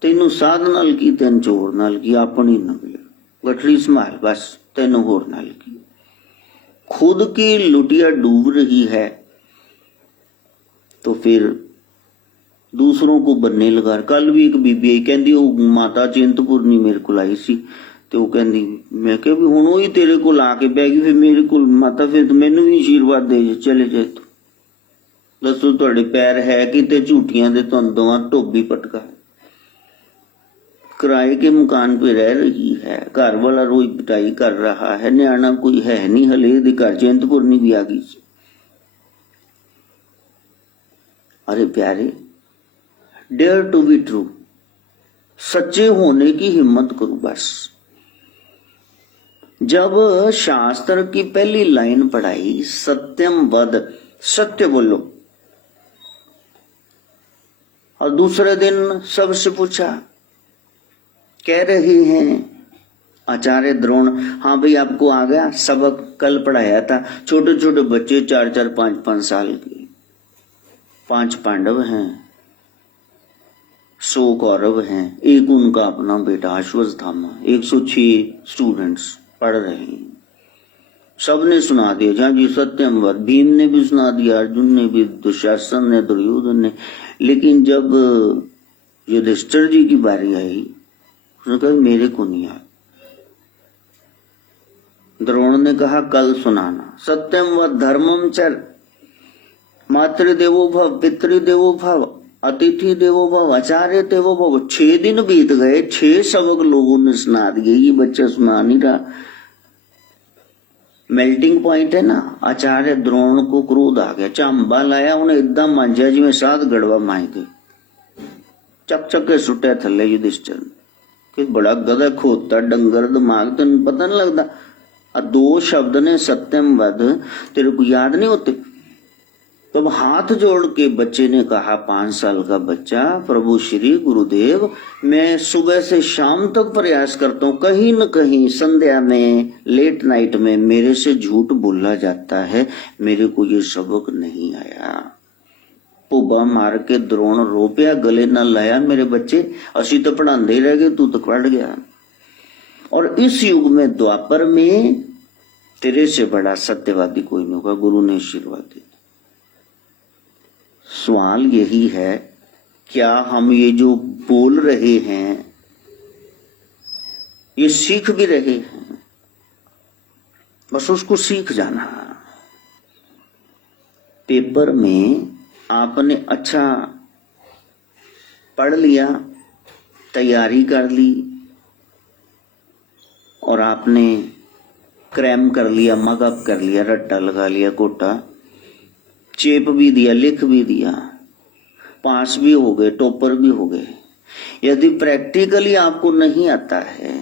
तेनू साध नाल की, तेन चोर नाल की, अपनी नबेड़, गठड़ी संभाल, बस तेनू होर नाल की। खुद की लुटिया डूब रही है तो फिर दूसरों को बनने लगा। कल भी एक बीबी आई, कहती वो माता चिंतपूर्णी मेरे को आई सी, तो वो कहती, मैं क्या भी हुण ही तेरे को आके बह गई, फिर मेरे को माता फिर मैनू भी आशीर्वाद दे चले जाए। तो दसो तुहाडे पैर है कि ते झूठियां दे तुहानू दोवां धोबी पटका। किराए के मकान पे रह रही है, घर वाला रोज पिटाई कर रहा है, न्याणा कोई है नहीं, हले दे घर चिंतपूर्णी भी आ गई। अरे प्यारे, डेयर टू बी ट्रू, सच्चे होने की हिम्मत करो बस। जब शास्त्र की पहली लाइन पढ़ाई, सत्यम वद, सत्य बोलो, और दूसरे दिन सबसे पूछा, कह रहे हैं आचार्य द्रोण, हाँ भाई आपको आ गया सबक, कल पढ़ाया था। छोटे छोटे बच्चे 4-4, 5-5 साल के, 5 पांडव हैं, 100 कौरव हैं, एक उनका अपना बेटा अश्वत्थामा, 106 स्टूडेंट्स पढ़ रहे हैं। सबने सुना दिया, जहां जी सत्यम वद, भीम ने भी सुना दिया, अर्जुन ने भी, दुशासन ने, दुर्योधन ने। लेकिन जब युधिष्ठिर जी की बारी आई, उसने कहा मेरे को नहीं आया। द्रोण ने कहा कल सुनाना। सत्यम वद धर्मम चर, मातृ देवो भव, पितृ देवो भव, अतिथि देवो भव, आचार्य देवो भव। 6 दिन बीत गए, 6 सबक लोगों ने सुना दिए, ये बच्चा सुना नहीं रहा। मेल्टिंग पॉइंट है ना। आचार्य द्रोण को क्रोध आ गया, चांबा लाया, उन्हें एकदम मांझा जिवें 7 गड़वा मांगे, चक चक के सुट्या थले युधिष्ठिर कि बड़ा गधा खोता डंगर दिमाग, तेन पता नहीं लगता। 2 शब्द ने सत्यम वद तेरे को याद नहीं होते? तब हाथ जोड़ के बच्चे ने कहा, 5 साल का बच्चा, प्रभु श्री गुरुदेव, मैं सुबह से शाम तक प्रयास करता हूँ, कहीं न कहीं संध्या में, लेट नाइट में मेरे से झूठ बोला जाता है, मेरे को ये सबक नहीं आया। भुब्बा मार के द्रोण रो पिया, गले न लाया, मेरे बच्चे असी तो पढ़ाते ही रह गए, तू तो पढ़ गया। और इस युग में द्वापर में तेरे से बड़ा सत्यवादी कोई नहीं होगा, गुरु ने आशीर्वाद दिया। सवाल यही है, क्या हम ये जो बोल रहे हैं ये सीख भी रहे हैं? बस उसको सीख जाना। पेपर में आपने अच्छा पढ़ लिया, तैयारी कर ली और आपने क्रैम कर लिया, मगअप कर लिया, रट्टा लगा लिया, गोटा चेप भी दिया, लिख भी दिया, पास भी हो गए, टॉपर भी हो गए। यदि प्रैक्टिकली आपको नहीं आता है,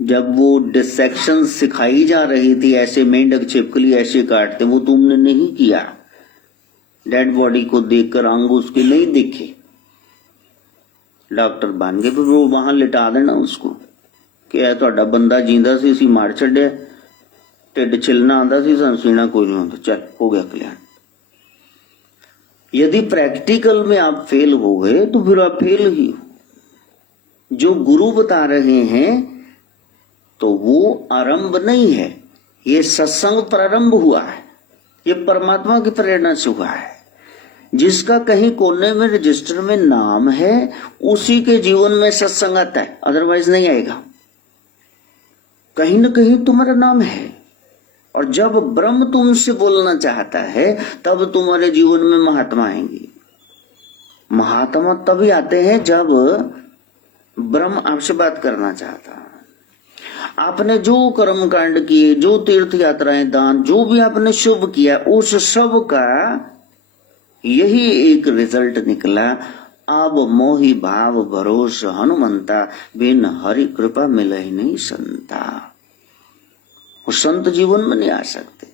जब वो डिसेक्शन सिखाई जा रही थी, ऐसे मेंढक छिपकली ऐसे काटते, वो तुमने नहीं किया, डेड बॉडी को देखकर अंग उसके नहीं दिखे, डॉक्टर बन गए, फिर वो वहां लिटा देना उसको कि ਤੁਹਾਡਾ ਬੰਦਾ ਜਿੰਦਾ ਸੀ ਅਸੀਂ ਮਾਰ ਛੱਡਿਆ, ਢਿੱਡ ਛਿਲਣਾ ਆਂਦਾ ਸੀ, ਸਾਨੂੰ ਸੀਣਾ कोई नहीं होता, चल हो गया कल्याण। यदि प्रैक्टिकल में आप फेल हो गए तो फिर आप फेल ही हो। जो गुरु बता रहे हैं तो वो आरंभ नहीं है, ये सत्संग प्रारंभ हुआ है, ये परमात्मा की प्रेरणा से हुआ है। जिसका कहीं कोने में रजिस्टर में नाम है उसी के जीवन में सत्संग आता है, अदरवाइज नहीं आएगा। कहीं ना कहीं तुम्हारा नाम है, और जब ब्रह्म तुमसे बोलना चाहता है तब तुम्हारे जीवन में महात्मा आएंगे। महात्मा तभी आते हैं जब ब्रह्म आपसे बात करना चाहता है। आपने जो कर्म कांड किए, जो तीर्थ यात्राएं, दान, जो भी आपने शुभ किया, उस सब का यही एक रिजल्ट निकला, अब मोहि भाव भरोस हनुमंता, बिन हरि कृपा मिले ही नहीं संता। वो संत जीवन में नहीं आ सकते।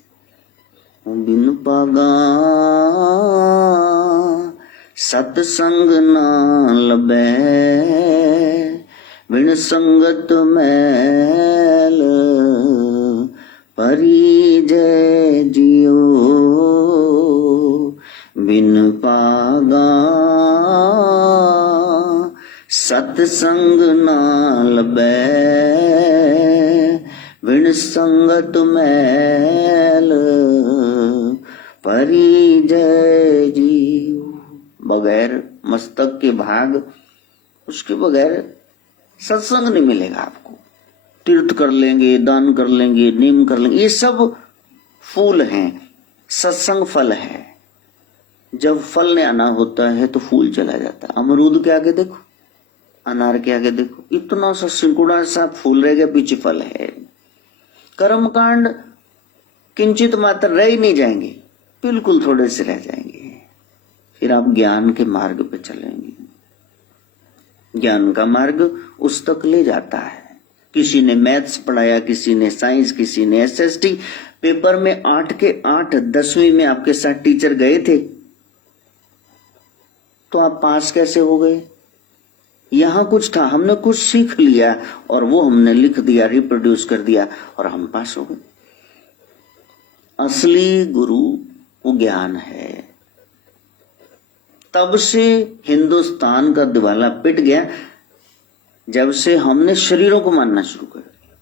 बिन पागा सत्संग न लबे, बिन संगत मैल परिजय जियो, बिन पागा सत्संग न लबे, बिन संगत मैल परिजय जियो। बगैर मस्तक के भाग, उसके बगैर सत्संग नहीं मिलेगा आपको। तीर्थ कर लेंगे, दान कर लेंगे, नियम कर लेंगे, ये सब फूल हैं, सत्संग फल है। जब फल ने आना होता है तो फूल चला जाता है। अमरूद के आगे देखो, अनार के आगे देखो, इतना सा सिकुड़ा सा फूल रह गया, पीछे फल है। कर्मकांड किंचित मात्र रह ही नहीं जाएंगे, बिल्कुल थोड़े से रह जाएंगे। फिर आप ज्ञान के मार्ग पे चलेंगे। ज्ञान का मार्ग उस तक ले जाता है। किसी ने मैथ्स पढ़ाया, किसी ने साइंस, किसी ने एसएसटी। पेपर में 8 के 8 10वीं में आपके साथ टीचर गए थे तो आप पास कैसे हो गए? यहां कुछ था, हमने कुछ सीख लिया और वो हमने लिख दिया, रिप्रोड्यूस कर दिया और हम पास हो गए। असली गुरु वो ज्ञान है। तब से हिंदुस्तान का दिवाला पिट गया जब से हमने शरीरों को मानना शुरू कर दिया।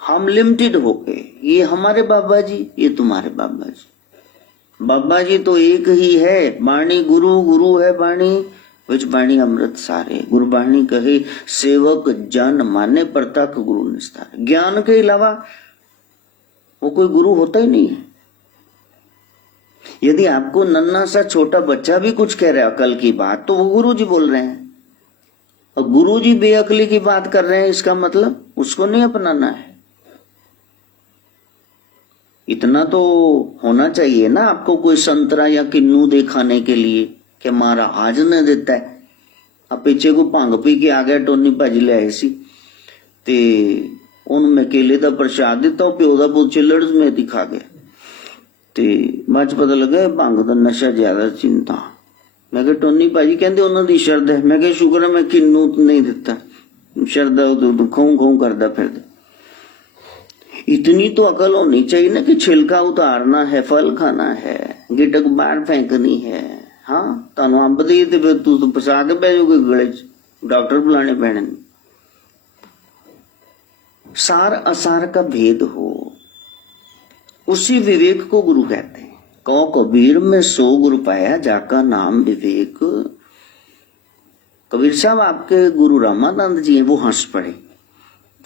हम लिमिटेड हो गए, ये हमारे बाबा जी, ये तुम्हारे बाबा जी। बाबा जी तो एक ही है, वाणी गुरु, गुरु है वाणी, विच वाणी अमृत सारे। गुरबाणी कहे सेवक जन माने प्रतख गुरु निस्तार। ज्ञान के अलावा वो कोई गुरु होता ही नहीं है। यदि आपको नन्हा सा छोटा बच्चा भी कुछ कह रहा है अकल की बात, तो वो गुरु जी बोल रहे हैं, और गुरु जी बेअकली की बात कर रहे हैं, इसका मतलब उसको नहीं अपनाना है। इतना तो होना चाहिए ना आपको, कोई संतरा या किन्नू दे खाने के लिए कि मारा आज ने देता है। अब पीछे को भंग पी के आ गया, टोनी भाजी ले आए सी ते उनमें केले का प्रसाद दिता, प्यो का पुत चिल्लड़ में दिखा गया ते बाद पता लगा भंग का नशा ज्यादा चिंता। मैं कहा टोनी भाजी कहते उन्होंने शरद है। मैं कहा शुक्र है मैं किन्नू नहीं दिता, शरदा खू खू करदा फिर। इतनी तो अकल होनी चाहिए ना कि छिलका उतारना है, फल खाना है, गिटक बाहर फेंकनी है। हाँ तानू अंब दी ते फिर तू तो फसा के बह जाओगे गले च, डॉक्टर बुलाने पैने। सार असार का भेद हो, उसी विवेक को गुरु कहते हैं। कौ कबीर में सो गुरु पाया, जाका नाम विवेक। कबीर साहब आपके गुरु रामानंद जी हैं, वो हंस पड़े।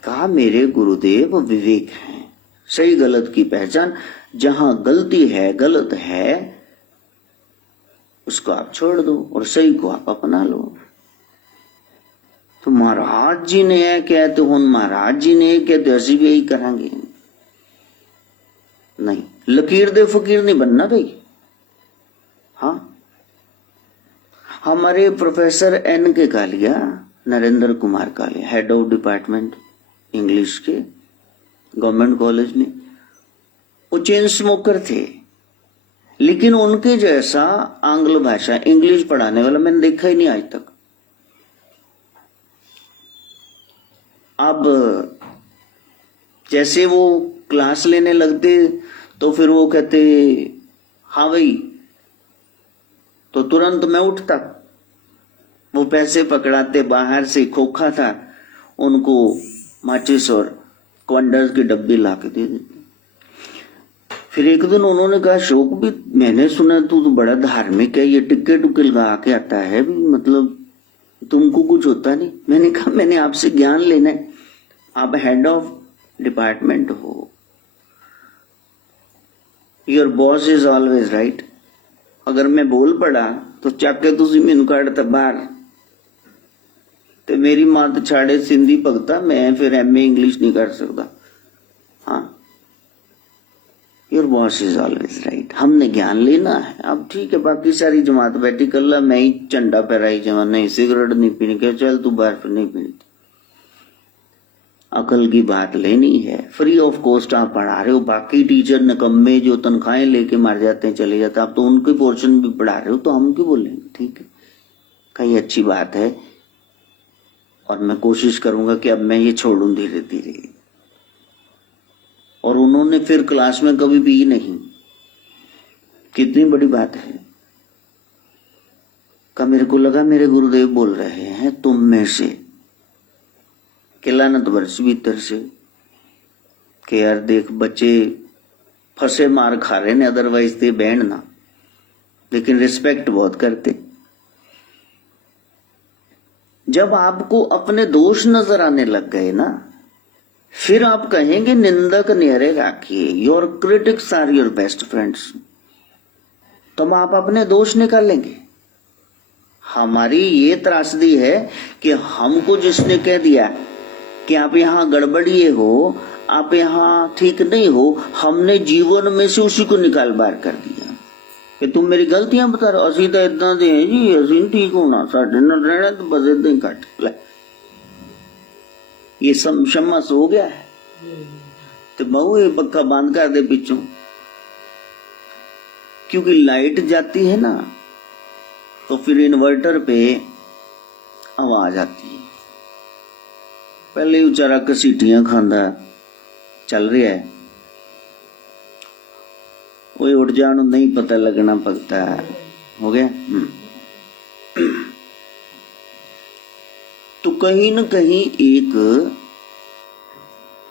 कहा मेरे गुरुदेव विवेक हैं, सही गलत की पहचान, जहां गलती है गलत है उसको आप छोड़ दो और सही को आप अपना लो। तो महाराज जी ने यह कहते हो, महाराज जी ने कहते असी भी यही करेंगे। नहीं, लकीर दे फकीर नहीं बनना भाई। हाँ, हमारे professor N K Kalia, Narendra Kumar Kalia, head of department English के गवर्नमेंट कॉलेज में, वो चेन स्मोकर थे, लेकिन उनके जैसा आंग्ल भाषा इंग्लिश पढ़ाने वाला मैंने देखा ही नहीं आज तक। अब जैसे वो क्लास लेने लगते तो फिर वो कहते हाँ भाई, तो तुरंत मैं उठता। वो पैसे पकड़ाते, बाहर से खोखा था, उनको माचिस और क्वांडर्स की डब्बी ला के दे देते। फिर एक दिन उन्होंने कहा शोक भी मैंने सुना तू तो बड़ा धार्मिक है, ये टिक्के टुक्के लगा के आता है भी, मतलब तुमको कुछ होता नहीं। मैंने कहा मैंने आपसे ज्ञान लेना है, आप हेड ऑफ डिपार्टमेंट हो, your boss is always right. अगर मैं बोल पड़ा तो चाके तुसी मैनू कढ़ता बाहर, ते मेरी मां तो छाड़े सिंधी भगता, मैं फिर एमए इंग्लिश नहीं कर सकता। हाँ, your boss is always right. हमने ज्ञान लेना है। अब ठीक है, बाकी सारी जमात बैठी कल्ला, मैं ही झंडा फहराई जमा, नहीं सिगरेट नहीं पीनी, के चल तू बाहर, फिर नहीं पीनी। अकल की बात लेनी है, फ्री ऑफ कॉस्ट आप पढ़ा रहे हो। बाकी टीचर निकम्मे जो तनख्वाहें लेके मर जाते हैं, चले जाते हैं, आप तो उनके पोर्शन भी पढ़ा रहे हो, तो हम क्यों बोलेंगे? ठीक है, कई अच्छी बात है, और मैं कोशिश करूंगा कि अब मैं ये छोड़ूं धीरे धीरे। और उन्होंने फिर क्लास में कभी भी नहीं, कितनी बड़ी बात है। का मेरे को लगा मेरे गुरुदेव बोल रहे हैं तुम में से किलानत वर्ष भीतर से कि यार देख बच्चे फंसे मार खा रहे ने, अदरवाइज ते बैंड ना, लेकिन रिस्पेक्ट बहुत करते। जब आपको अपने दोष नजर आने लग गए ना, फिर आप कहेंगे निंदक न्यारे राखिए, your critics are your best friends. तब आप अपने दोष निकालेंगे। हमारी ये त्रासदी है कि हमको जिसने कह दिया कि आप यहाँ गड़बड़िए हो, आप यहाँ ठीक नहीं हो, हमने जीवन में से उसी को निकाल बाहर कर दिया कि तुम मेरी गलतियां बता रहे हो। असी तो इतना दे जी, असी ठीक होना, साढ़े न रहना तो बस इतना ही कट ले। ये समस हो गया है तो बहु ये पक्का बंद कर दे पिछों, क्योंकि लाइट जाती है ना तो फिर इन्वर्टर पे आवाज आती है। पहले ही बेचारा घसीटियां खांदा चल रहा है, वो उठ जान नहीं पता लगना पड़ता है। हो गया। तो कहीं न कहीं एक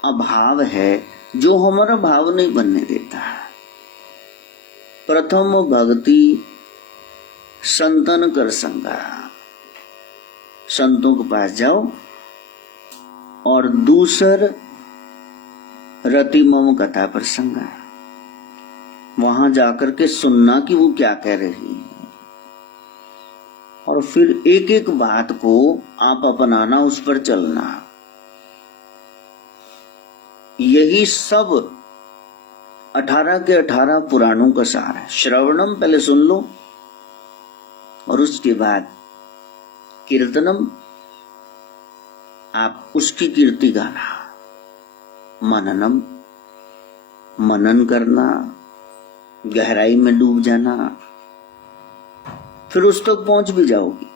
अभाव है जो हमारा भाव नहीं बनने देता है। प्रथम भक्ति संतन कर संगा, संतों के पास जाओ, और दूसर रति मम कथा प्रसंगा, वहां जाकर के सुनना कि वो क्या कह रही है, और फिर एक एक बात को आप अपनाना, उस पर चलना। यही सब 18 के 18 पुराणों का सार है। श्रवणम पहले सुन लो, और उसके बाद कीर्तनम, आप उसकी कीर्ति गाना। मननम, मनन करना, गहराई में डूब जाना, फिर उस तक पहुंच भी जाओगी।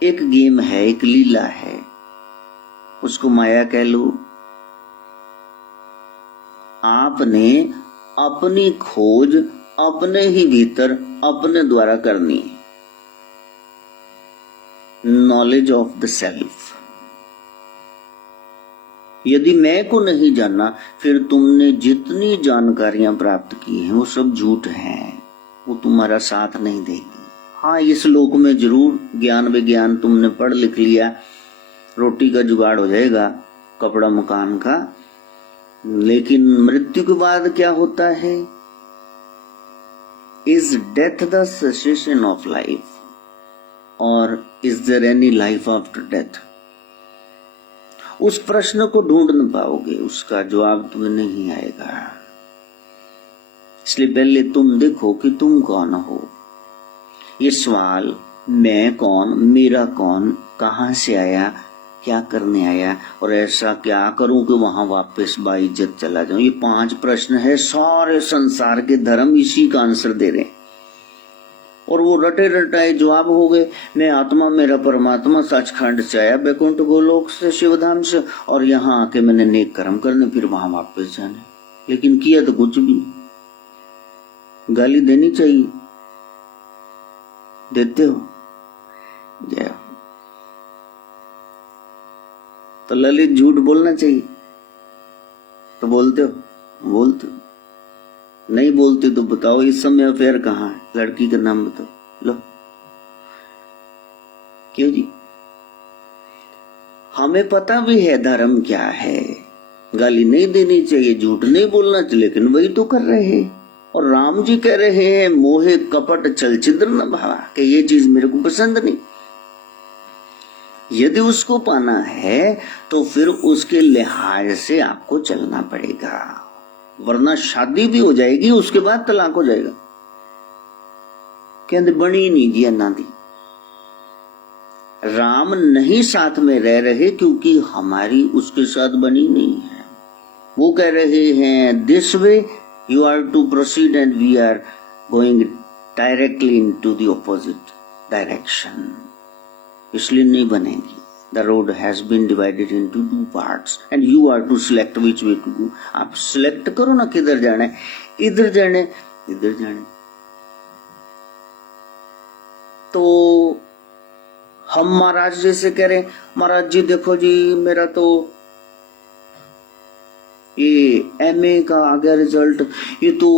एक गेम है, एक लीला है, उसको माया कह लो। आपने अपनी खोज अपने ही भीतर अपने द्वारा करनी है। Knowledge of the self. यदि मैं को नहीं जानना, फिर तुमने जितनी जानकारियां प्राप्त की हैं वो सब झूठ हैं, वो तुम्हारा साथ नहीं देगी। हाँ, इस लोक में जरूर ज्ञान विज्ञान तुमने पढ़ लिख लिया, रोटी का जुगाड़ हो जाएगा, कपड़ा मकान का। लेकिन मृत्यु के बाद क्या होता है? Is death the cessation of life और is there any life after death? उस प्रश्न को ढूंढ न पाओगे, उसका जवाब तुम्हें नहीं आएगा। इसलिए पहले तुम देखो कि तुम कौन हो। ये सवाल, मैं कौन, मेरा कौन, कहां से आया, क्या करने आया और ऐसा क्या करूं कि वहां वापस बाइज्जत चला जाऊं, ये 5 प्रश्न है। सारे संसार के धर्म इसी का आंसर दे रहे हैं और वो रटे रटाए जवाब हो गए। मैं आत्मा, मेरा परमात्मा सचखंड से आया, बैकुंठ गोलोक से, शिवधाम से, और यहाँ आके मैंने नेक कर्म करने, फिर वहां वापस जाने। लेकिन किया तो कुछ भी नहीं। गाली देनी चाहिए, देते हो? जय। तो ललित झूठ बोलना चाहिए तो बोलते हो? बोलते हो। नहीं बोलते तो बताओ इस समय अफेयर कहाँ है? लड़की का नाम बताओ। लो, क्यों जी? हमें पता भी है धर्म क्या है। गाली नहीं देनी चाहिए, झूठ नहीं बोलना चाहिए, लेकिन वही तो कर रहे हैं। और राम जी कह रहे हैं, मोहे कपट चल छिद्र न भावा, कि ये चीज मेरे को पसंद नहीं। यदि उसको पाना है तो फिर उसके लिहाज से आपको चलना पड़ेगा, वरना शादी भी हो जाएगी, उसके बाद तलाक हो जाएगा। कहते बनी नहीं जी अन्ना दी। राम नहीं साथ में रह रहे क्योंकि हमारी उसके साथ बनी नहीं है। वो कह रहे हैं this way you are to proceed and we are going directly into the opposite direction, इसलिए नहीं बनेगी। The road has been divided into 2 parts and you are to select which way to go. आप select करो ना किधर जाना है, इधर जाने, इधर जाने। तो हम महाराज जैसे कह रहे, महाराज जी देखो जी मेरा तो ये MA का आ गया रिजल्ट, ये तो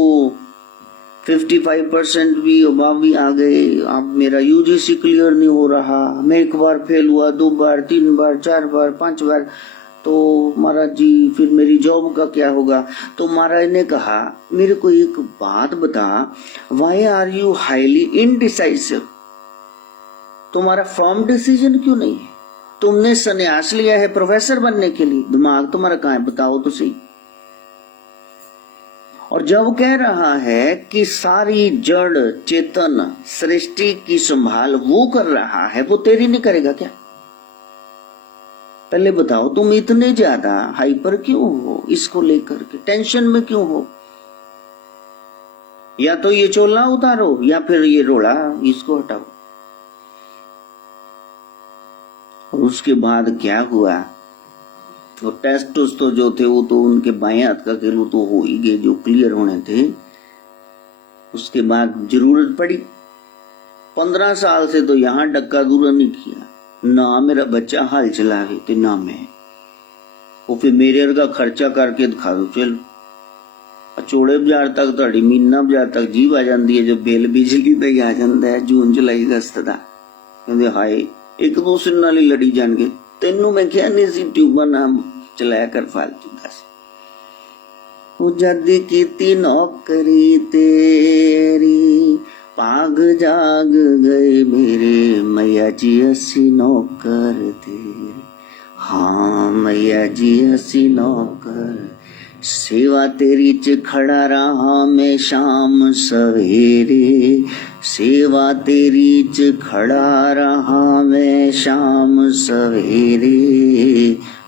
55% भी अभाव भी आ गए, अब मेरा UGC क्लियर नहीं हो रहा, मैं 1 बार फेल हुआ, 2 बार, 3 बार, 4 बार, 5 बार, तो महाराज जी फिर मेरी जॉब का क्या होगा? तो महाराज ने कहा मेरे को एक बात बता, why are you highly indecisive? तुम्हारा फर्म डिसीजन क्यों नहीं है? तुमने संन्यास लिया है प्रोफेसर बनने के लिए, दिमाग तुम्हारा कहाँ है? बताओ तो सही। और जब कह रहा है कि सारी जड़ चेतन सृष्टि की संभाल वो कर रहा है, वो तेरी नहीं करेगा क्या? पहले बताओ, तुम इतने ज्यादा हाइपर क्यों हो? इसको लेकर के टेंशन में क्यों हो? या तो ये चोला उतारो या फिर ये रोड़ा इसको हटाओ। और उसके बाद क्या हुआ? तो टेस्ट तो जो थे वो तो उनके बाएं हाथ का खेल तो हो ही गए, जो क्लियर होने थे। उसके बाद जरूरत पड़ी, 15 साल से तो यहाँ डक्का दूर नहीं किया, ना मेरा बच्चा हाल चलावे तो ना मैं। वो फिर मेरे का खर्चा करके दिखा दो, चल चौड़े बाजार तक ਤੁਹਾਡੀ ਮੀਨਾ ਬਾਜ਼ਾਰ तक जीव आ जाती है, जो बिल बिजली का ही आ जाता है जून जुलाई अगस्त का। कहते हाय एक दूसरे नाल ही लड़ी जाएंगे, तेनू मैं क्या नहीं सी ट्यूबर नाम चलाया कर फालतू दस। जद की नौकरी तेरी भाग जाग गए मेरे, मैया जी असी नौकर तेरे। हाँ मैया जी असी नौकर, सेवा तेरी च खड़ा रहा मैं शाम सवेरे, सेवा तेरी च खड़ा रहा मैं शाम सवेरे,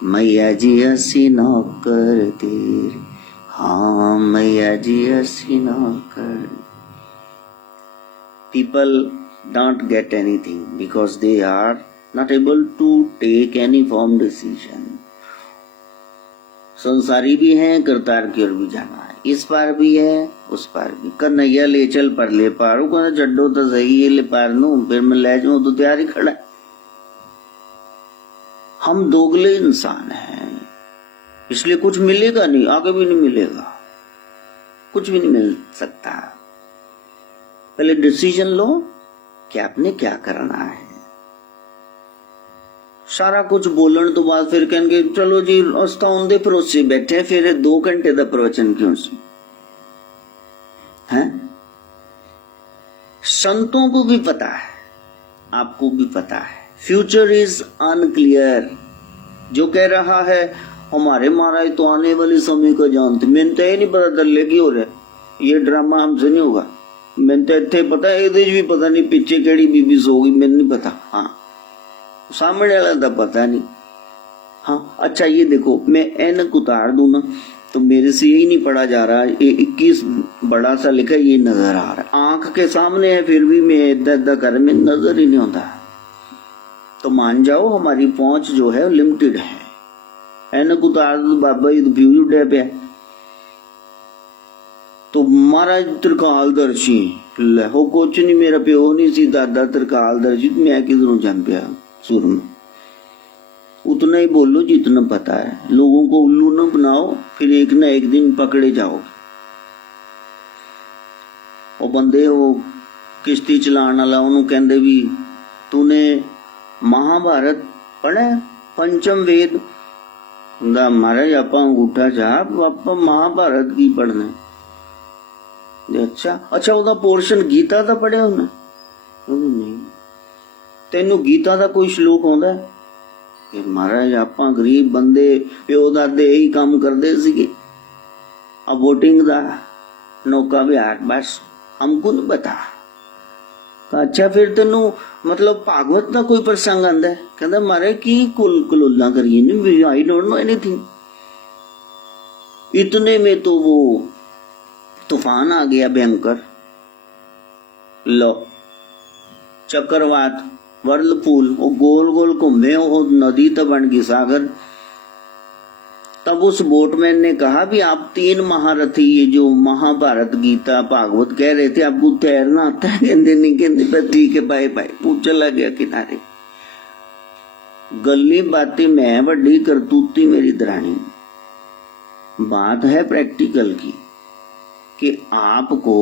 मैया जी असी नौकर तेरे। हाँ मैया जी असी नौकर। People don't get anything because they are not able to take any firm decision. संसारी भी हैं, करतार की ओर भी जाना है, इस पार भी है उस पार भी। कन्हैया ले चल पर ले पारू, कहना चड्डो तो सही है ले पार नू, फिर मैं ले जाऊं तो तैयार ही खड़ा है। हम दोगले इंसान हैं, इसलिए कुछ मिलेगा नहीं, आगे भी नहीं मिलेगा, कुछ भी नहीं मिल सकता। पहले डिसीजन लो कि आपने क्या करना है। सारा कुछ बोलन तो बाद फिर कहेंगे चलो जी अस्ताउन दे भरोसे बैठे फिर 2 घंटे का प्रवचन क्यों सी है। संतों को भी पता है, आपको भी पता है, फ्यूचर इज अनक्लियर। जो कह रहा है हमारे महाराज तो आने वाले समय को जानते, मैंने तो ये नहीं पता दल्ले की हो रहा है, ये ड्रामा हमसे नहीं होगा, मैंने तो इतने पता है भी पता नहीं पीछे केड़ी बीबी सोगी, मैंने नहीं पता। हाँ सामने वाला तो पता नहीं। हाँ अच्छा ये देखो मैं एनक उतार दूं ना तो मेरे से यही नहीं पढ़ा जा रहा, ये 21 बड़ा सा लिखा ये नजर आ रहा है, आंख के सामने है फिर भी मैं इदा इदा कर में नजर ही नहीं होता। तो मान जाओ हमारी पहुंच जो है लिमिटेड है। एनक उतार दो बाबा ये फ्यूज उड़े पे तो महाराज त्रिकालदर्शी हो कुछ नहीं, मेरा प्यो नहीं सी दादा त्रिकालदर्शी, मैं किधरों जम पिया सुर में। उतना ही बोलो जितना पता है, लोगों को उल्लू न बनाओ, फिर एक ना एक दिन पकड़े जाओ। वो बंदे वो किश्ती चलाने वाला उन्होंने कहते भी तूने महाभारत पढ़े पंचम वेद, महाराज आप अंगूठा छाप आप महाभारत की पढ़ने। अच्छा ਉਹਦਾ पोर्शन गीता ਦਾ पढ़िया होना नहीं, तेनू गीता ਦਾ कोई श्लोक आਉਂਦਾ कि महाराज आप गरीब बंदे प्यो दादे यही काम करते सीगे, अब वोटिंग दा नौका विहार बस हमको नहीं बता। अच्छा फिर तेनू मतलब भागवत का कोई प्रसंग आंदा है, कहता महाराज की कुल कलोला करिए नहीं, आई डोंट नो एनीथिंग। इतने में तो वो तूफान आ गया भयंकर, लो चक्रवात वर्लपूल, वो गोल गोल घूमे, वो नदी तो बन गई सागर। तब उस बोटमैन ने कहा भी आप 3 महारथी ये जो महाभारत गीता भागवत कह रहे थे आपको तैरना आता है? कहते नहीं, कहते ठीक है बाय बाय, पूछ चला गया किनारे। गली बातें मैं बड़ी करतूती मेरी दरानी। बात है प्रैक्टिकल की कि आपको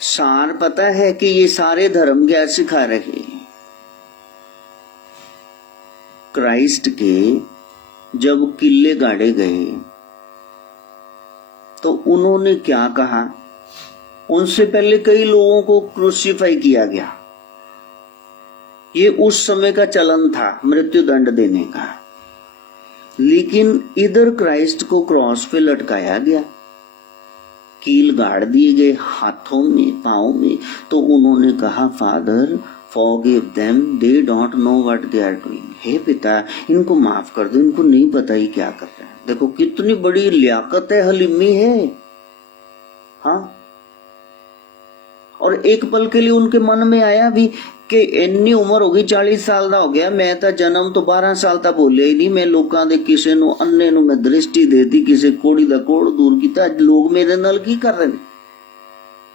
सार पता है कि ये सारे धर्म क्या सिखा रहे। क्राइस्ट के जब किले गाड़े गए तो उन्होंने क्या कहा, उनसे पहले कई लोगों को क्रूसीफाई किया गया, ये उस समय का चलन था मृत्यु दंड देने का। लेकिन इधर क्राइस्ट को क्रॉस पे लटकाया गया, कील गाड़ दिए गए हाथों में पांव में। तो उन्होंने कहा father forgive them, they don't know what they are doing. हे पिता इनको माफ कर दो, इनको नहीं पता ही क्या कर रहे हैं। देखो कितनी बड़ी लियाकत है, हलीमी है। हाँ और एक पल के लिए उनके मन में आया भी कि इन्नी उम्र होगी 40 साल का हो गया, मैं तो जन्म तो 12 साल तक बोलिया ही नहीं, मैं लोगों के किसी नु अन्ने नु मैं दृष्टि देती, किसी कोड़ी का कोड़ दूर किया, लोग मेरे नाल की कर रहे हैं?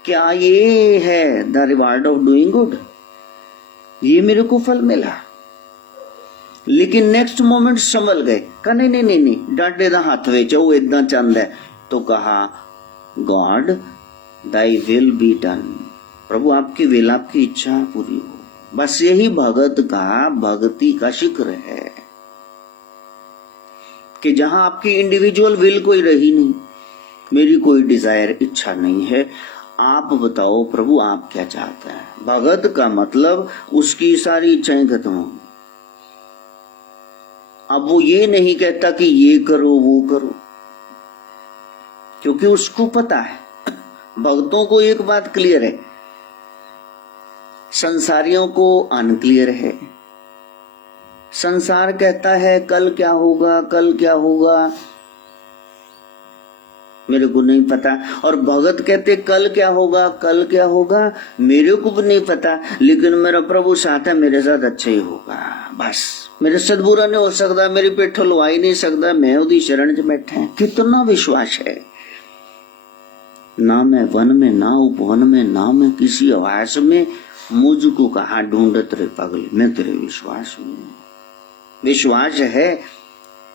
क्या ये है the reward of doing good? ये मेरे को फल मिला। लेकिन नेक्स्ट मोमेंट संभल गए, कहा नहीं नहीं नहीं नहीं, डांटे दा हाथ विच वो इदा चंद है। तो कहा God thy will be done, प्रभु आपकी विल, आपकी इच्छा पूरी हो। बस यही भगत का, भक्ति का शिखर है कि जहां आपकी इंडिविजुअल विल कोई रही नहीं, मेरी कोई डिजायर इच्छा नहीं है, आप बताओ प्रभु आप क्या चाहते हैं। भगत का मतलब उसकी सारी इच्छाएं खत्म हो। अब वो ये नहीं कहता कि ये करो वो करो, क्योंकि उसको पता है। भक्तों को एक बात क्लियर है, संसारियों को अनक्लियर है। संसार कहता है कल क्या होगा, कल क्या होगा, मेरे को नहीं पता। और भगत कहते कल क्या होगा, कल क्या होगा, मेरे को भी नहीं पता, लेकिन मेरा प्रभु साथ है, मेरे साथ अच्छा ही होगा। बस मेरे साथ बुरा नहीं हो सकता, मेरी पेठ लुआ ही नहीं सकता, मैं उदी शरण च बैठा। कितना विश्वास है। ना मैं वन में, ना उपवन में, ना मैं किसी आवास में, मुझको कहा ढूंढत रे पगले, मैं तेरे विश्वास में। विश्वास है,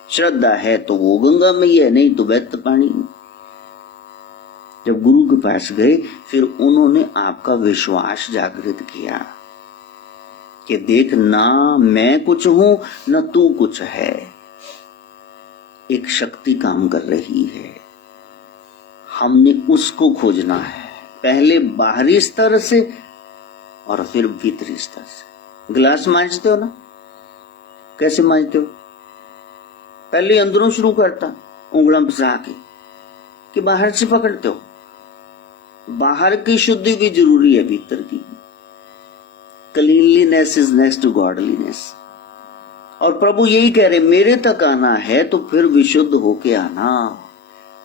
श्रद्धा है तो वो गंगा मैया, नहीं तो बेत पानी। जब गुरु के पास गए फिर उन्होंने आपका विश्वास जागृत किया। कि देख ना मैं कुछ हूं न तू कुछ है, एक शक्ति काम कर रही है, हमने उसको खोजना है, पहले बाहरी स्तर से और फिर भीतरी स्तर से। गिलास मांजते हो ना, कैसे मांजते हो? पहले अंदरों शुरू करता, उंगलियां फंसा के, कि बाहर से पकड़ते हो? बाहर की शुद्धि भी जरूरी है, भीतर की। Cleanliness is next to godliness. और प्रभु यही कह रहे, मेरे तक आना है तो फिर विशुद्ध होके आना।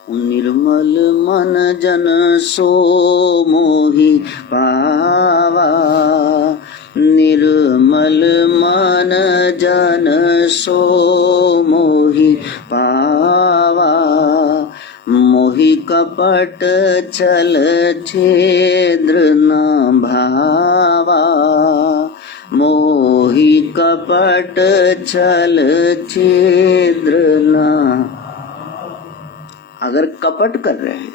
निर्मल मन जन सो मोहि पावा, निर्मल मन जन सो मोहि पावा, मोहि कपट छल छिद्र न भावा, मोहि कपट छल छिद्र न। अगर कपट कर रहे हो,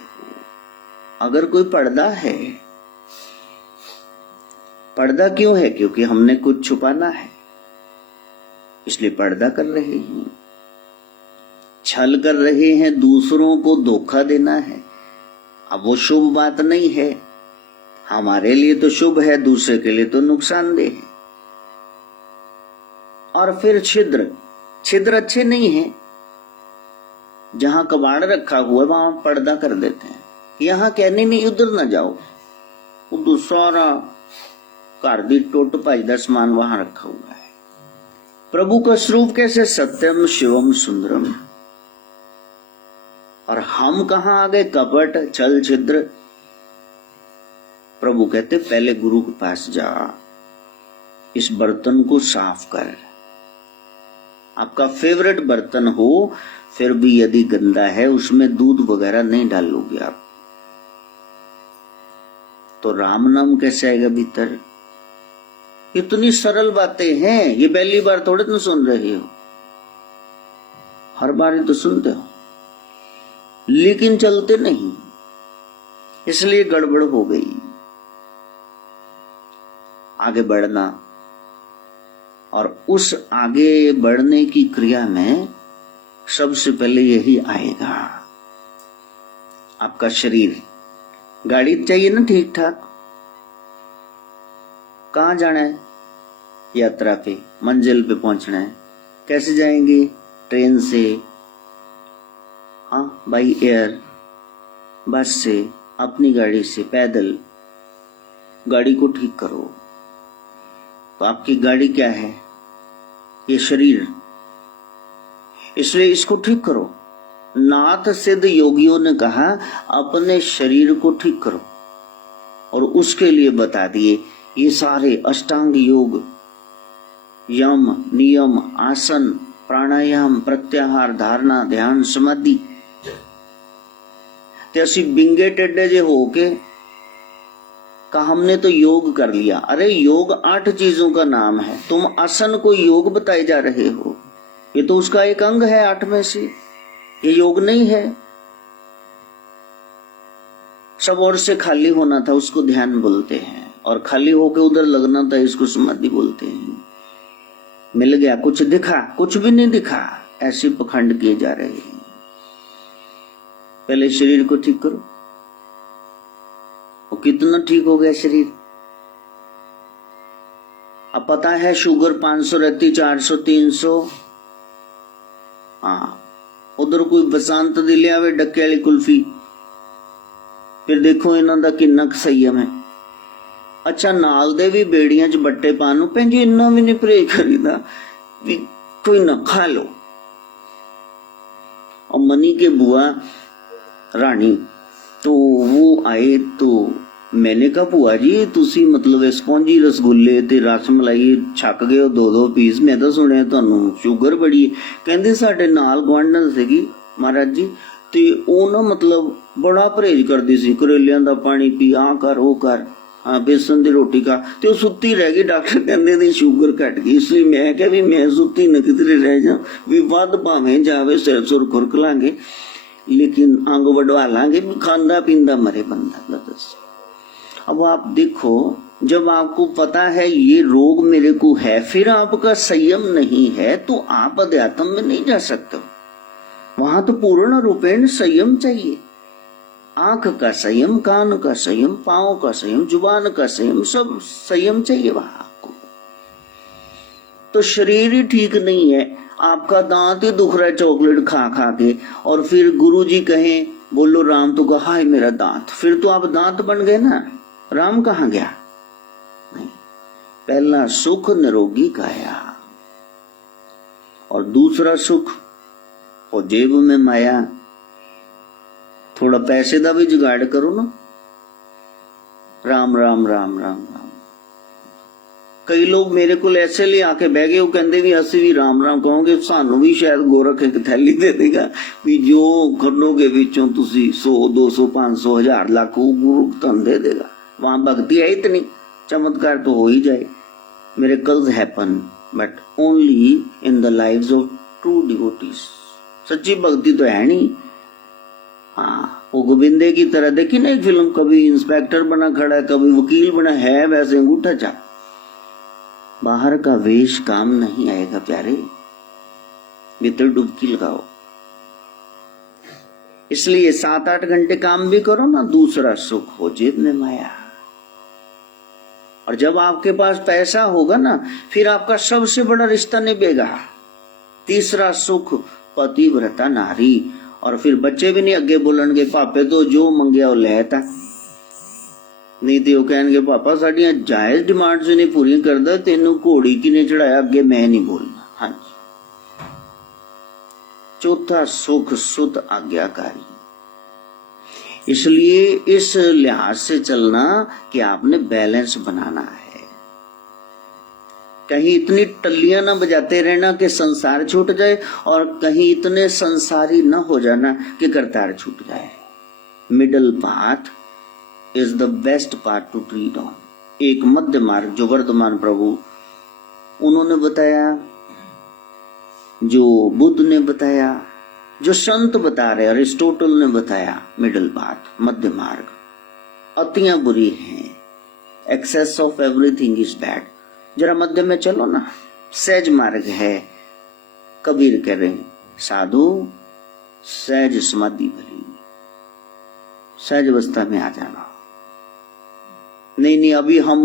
अगर कोई पर्दा है, पर्दा क्यों है? क्योंकि हमने कुछ छुपाना है, इसलिए पर्दा कर रहे हैं, छल कर रहे हैं, दूसरों को धोखा देना है। अब वो शुभ बात नहीं है, हमारे लिए तो शुभ है, दूसरे के लिए तो नुकसानदेह है। और फिर छिद्र, छिद्र अच्छे नहीं है। जहां कबाड़ रखा हुआ है वहां पर्दा कर देते हैं, यहां कहने नहीं उधर ना जाओ, उधर सारा घर दी टुट भजदा समान वहां रखा हुआ है। प्रभु का स्वरूप कैसे? सत्यम शिवम सुंदरम। और हम कहां आ गए? कपट छल छिद्र। प्रभु कहते पहले गुरु के पास जा, इस बर्तन को साफ कर। आपका फेवरेट बर्तन हो फिर भी यदि गंदा है, उसमें दूध वगैरह नहीं डालोगे आप, तो राम नाम कैसे आएगा भीतर? इतनी सरल बातें हैं, ये पहली बार थोड़े तुम सुन रहे हो, हर बार ही तो सुनते हो, लेकिन चलते नहीं, इसलिए गड़बड़ हो गई। आगे बढ़ना, और उस आगे बढ़ने की क्रिया में सबसे पहले यही आएगा, आपका शरीर। गाड़ी चाहिए ना ठीक ठाक, कहां जाना है? यात्रा पे, मंजिल पे पहुंचना है। कैसे जाएंगे? ट्रेन से, हाँ बाई एयर, बस से, अपनी गाड़ी से, पैदल। गाड़ी को ठीक करो। तो आपकी गाड़ी क्या है? ये शरीर, इसलिए इसको ठीक करो। नाथ सिद्ध योगियों ने कहा अपने शरीर को ठीक करो, और उसके लिए बता दिए ये सारे अष्टांग योग, यम नियम, आसन, प्राणायाम, प्रत्याहार, धारणा, ध्यान, समाधि। ते असी बिंगे टेढ़े जे होके का हमने तो योग कर लिया। अरे योग 8 चीजों का नाम है, तुम आसन को योग बताए जा रहे हो, ये तो उसका एक अंग है 8 में से, ये योग नहीं है। सब और से खाली होना था, उसको ध्यान बोलते हैं, और खाली होके उधर लगना था, इसको समाधि बोलते हैं। मिल गया, कुछ दिखा, कुछ भी नहीं दिखा, ऐसे पखंड किए जा रहे हैं। पहले शरीर को ठीक करो। वो कितना ठीक हो गया शरीर? अब पता है शुगर 500 रहती, 400, 300। हाँ, उधर कोई बसंत दी लियावे डक्के वाली कुल्फी, फिर देखो इन्हां दा किन्ना संयम है। अच्छा, नाल दे भी बेड़ियां च बट्टे पान नूं भैन जी इन्ना भी नहीं परहेज करीदा, भी कोई ना खा लो। और मनी के बुआ रानी तो वो आए, तो मैंने कहा बुआ जी तुसी मतलब स्पॉन्जी रसगुल्ले ते रस मलाई छक गए हो 2-2 पीस, मैं तो सुनिया तुहानू शुगर बड़ी। कहंदे साडे नाल गुआंढण सीगी महाराज जी, ते ਉਹ ना मतलब बड़ा परहेज करदी सी, करेलियां दा पानी पी, आ कर ओ कर, हाँ बेसन दी रोटी खा, ते ਉਹ सुत्ती रह गई। डॉक्टर कहंदे दी शुगर घट गई। इसलिए मैं कहा भी मैं सुत्ती न किधरे रह जा, भी वध भावें जावे, सिर सुर खुरक लांगे, लेकिन अंग वडवा लांगे, खांदा पींदा मरे बंदा। दस अब आप देखो, जब आपको पता है ये रोग मेरे को है, फिर आपका संयम नहीं है, तो आप अध्यात्म में नहीं जा सकते। वहां तो पूर्ण रूपेण संयम चाहिए। आंख का संयम, कान का संयम, पांव का संयम, जुबान का संयम, सब संयम चाहिए वहां आपको। तो शरीर ही ठीक नहीं है, आपका दांत ही दुख रहा है चॉकलेट खा खा के, और फिर गुरुजी कहें बोलो राम, तो कहा है मेरा दांत, फिर तो आप दांत बन गए ना, राम कहाँ गया? नहीं, पहला सुख निरोगी काया, और दूसरा सुख और जेब में माया। थोड़ा पैसे का भी जुगाड़ करो ना, राम राम राम राम राम। कई लोग मेरे को ऐसे ले आके बह गए, वो कहते भी असि भी राम राम कहोगे, सानू भी शायद गोरख एक थैली दे देगा भी जो करोगे विचों तुसी 100 200 500 1000 लाख वो गुरु धन दे देगा। वहां भक्ति है इतनी, चमत्कार तो हो ही जाए। Miracles happen but only in the lives of true devotees. सच्ची भक्ति तो है नहीं। हाँ, वो गोविंदे की तरह देखी ना एक फिल्म, कभी इंस्पेक्टर बना खड़ा है, कभी वकील बना है, वैसे अंगूठा चाप। बाहर का वेश काम नहीं आएगा प्यारे, भीतर डुबकी लगाओ। इसलिए 7-8 घंटे काम भी करो ना, दूसरा सुख हो जेब में माया। और जब आपके पास पैसा होगा ना, फिर आपका सबसे बड़ा रिश्ता निभेगा। तीसरा सुख पतिव्रता नारी, और फिर बच्चे भी नहीं अगे बोलणगे पापे तो जो मंगया वो लेता, नहीं तो कहेंगे पापा साड़ियां जायज डिमांड जो नहीं पूरी करता, तेनू घोड़ी किने चढ़ाया, अगे मैं नहीं बोलना। हाँ जी। चौथा सुख सुत आज्ञाकारी। इसलिए इस लिहाज से चलना कि आपने बैलेंस बनाना है। कहीं इतनी टल्लियां ना बजाते रहना कि संसार छूट जाए, और कहीं इतने संसारी न हो जाना कि करतार छूट जाए। Middle path is the best path to tread on. एक मध्य मार्ग जो वर्तमान प्रभु उन्होंने बताया, जो बुद्ध ने बताया, जो संत बता रहे, अरिस्टोटल ने बताया, मिडल पाथ मध्य मार्ग। अतियां बुरी हैं, excess of everything is bad. जरा मध्य में चलो ना, सहज मार्ग है। कबीर कह रहे साधु सहज समाधि भरी, सहज अवस्था में आ जाना। नहीं अभी हम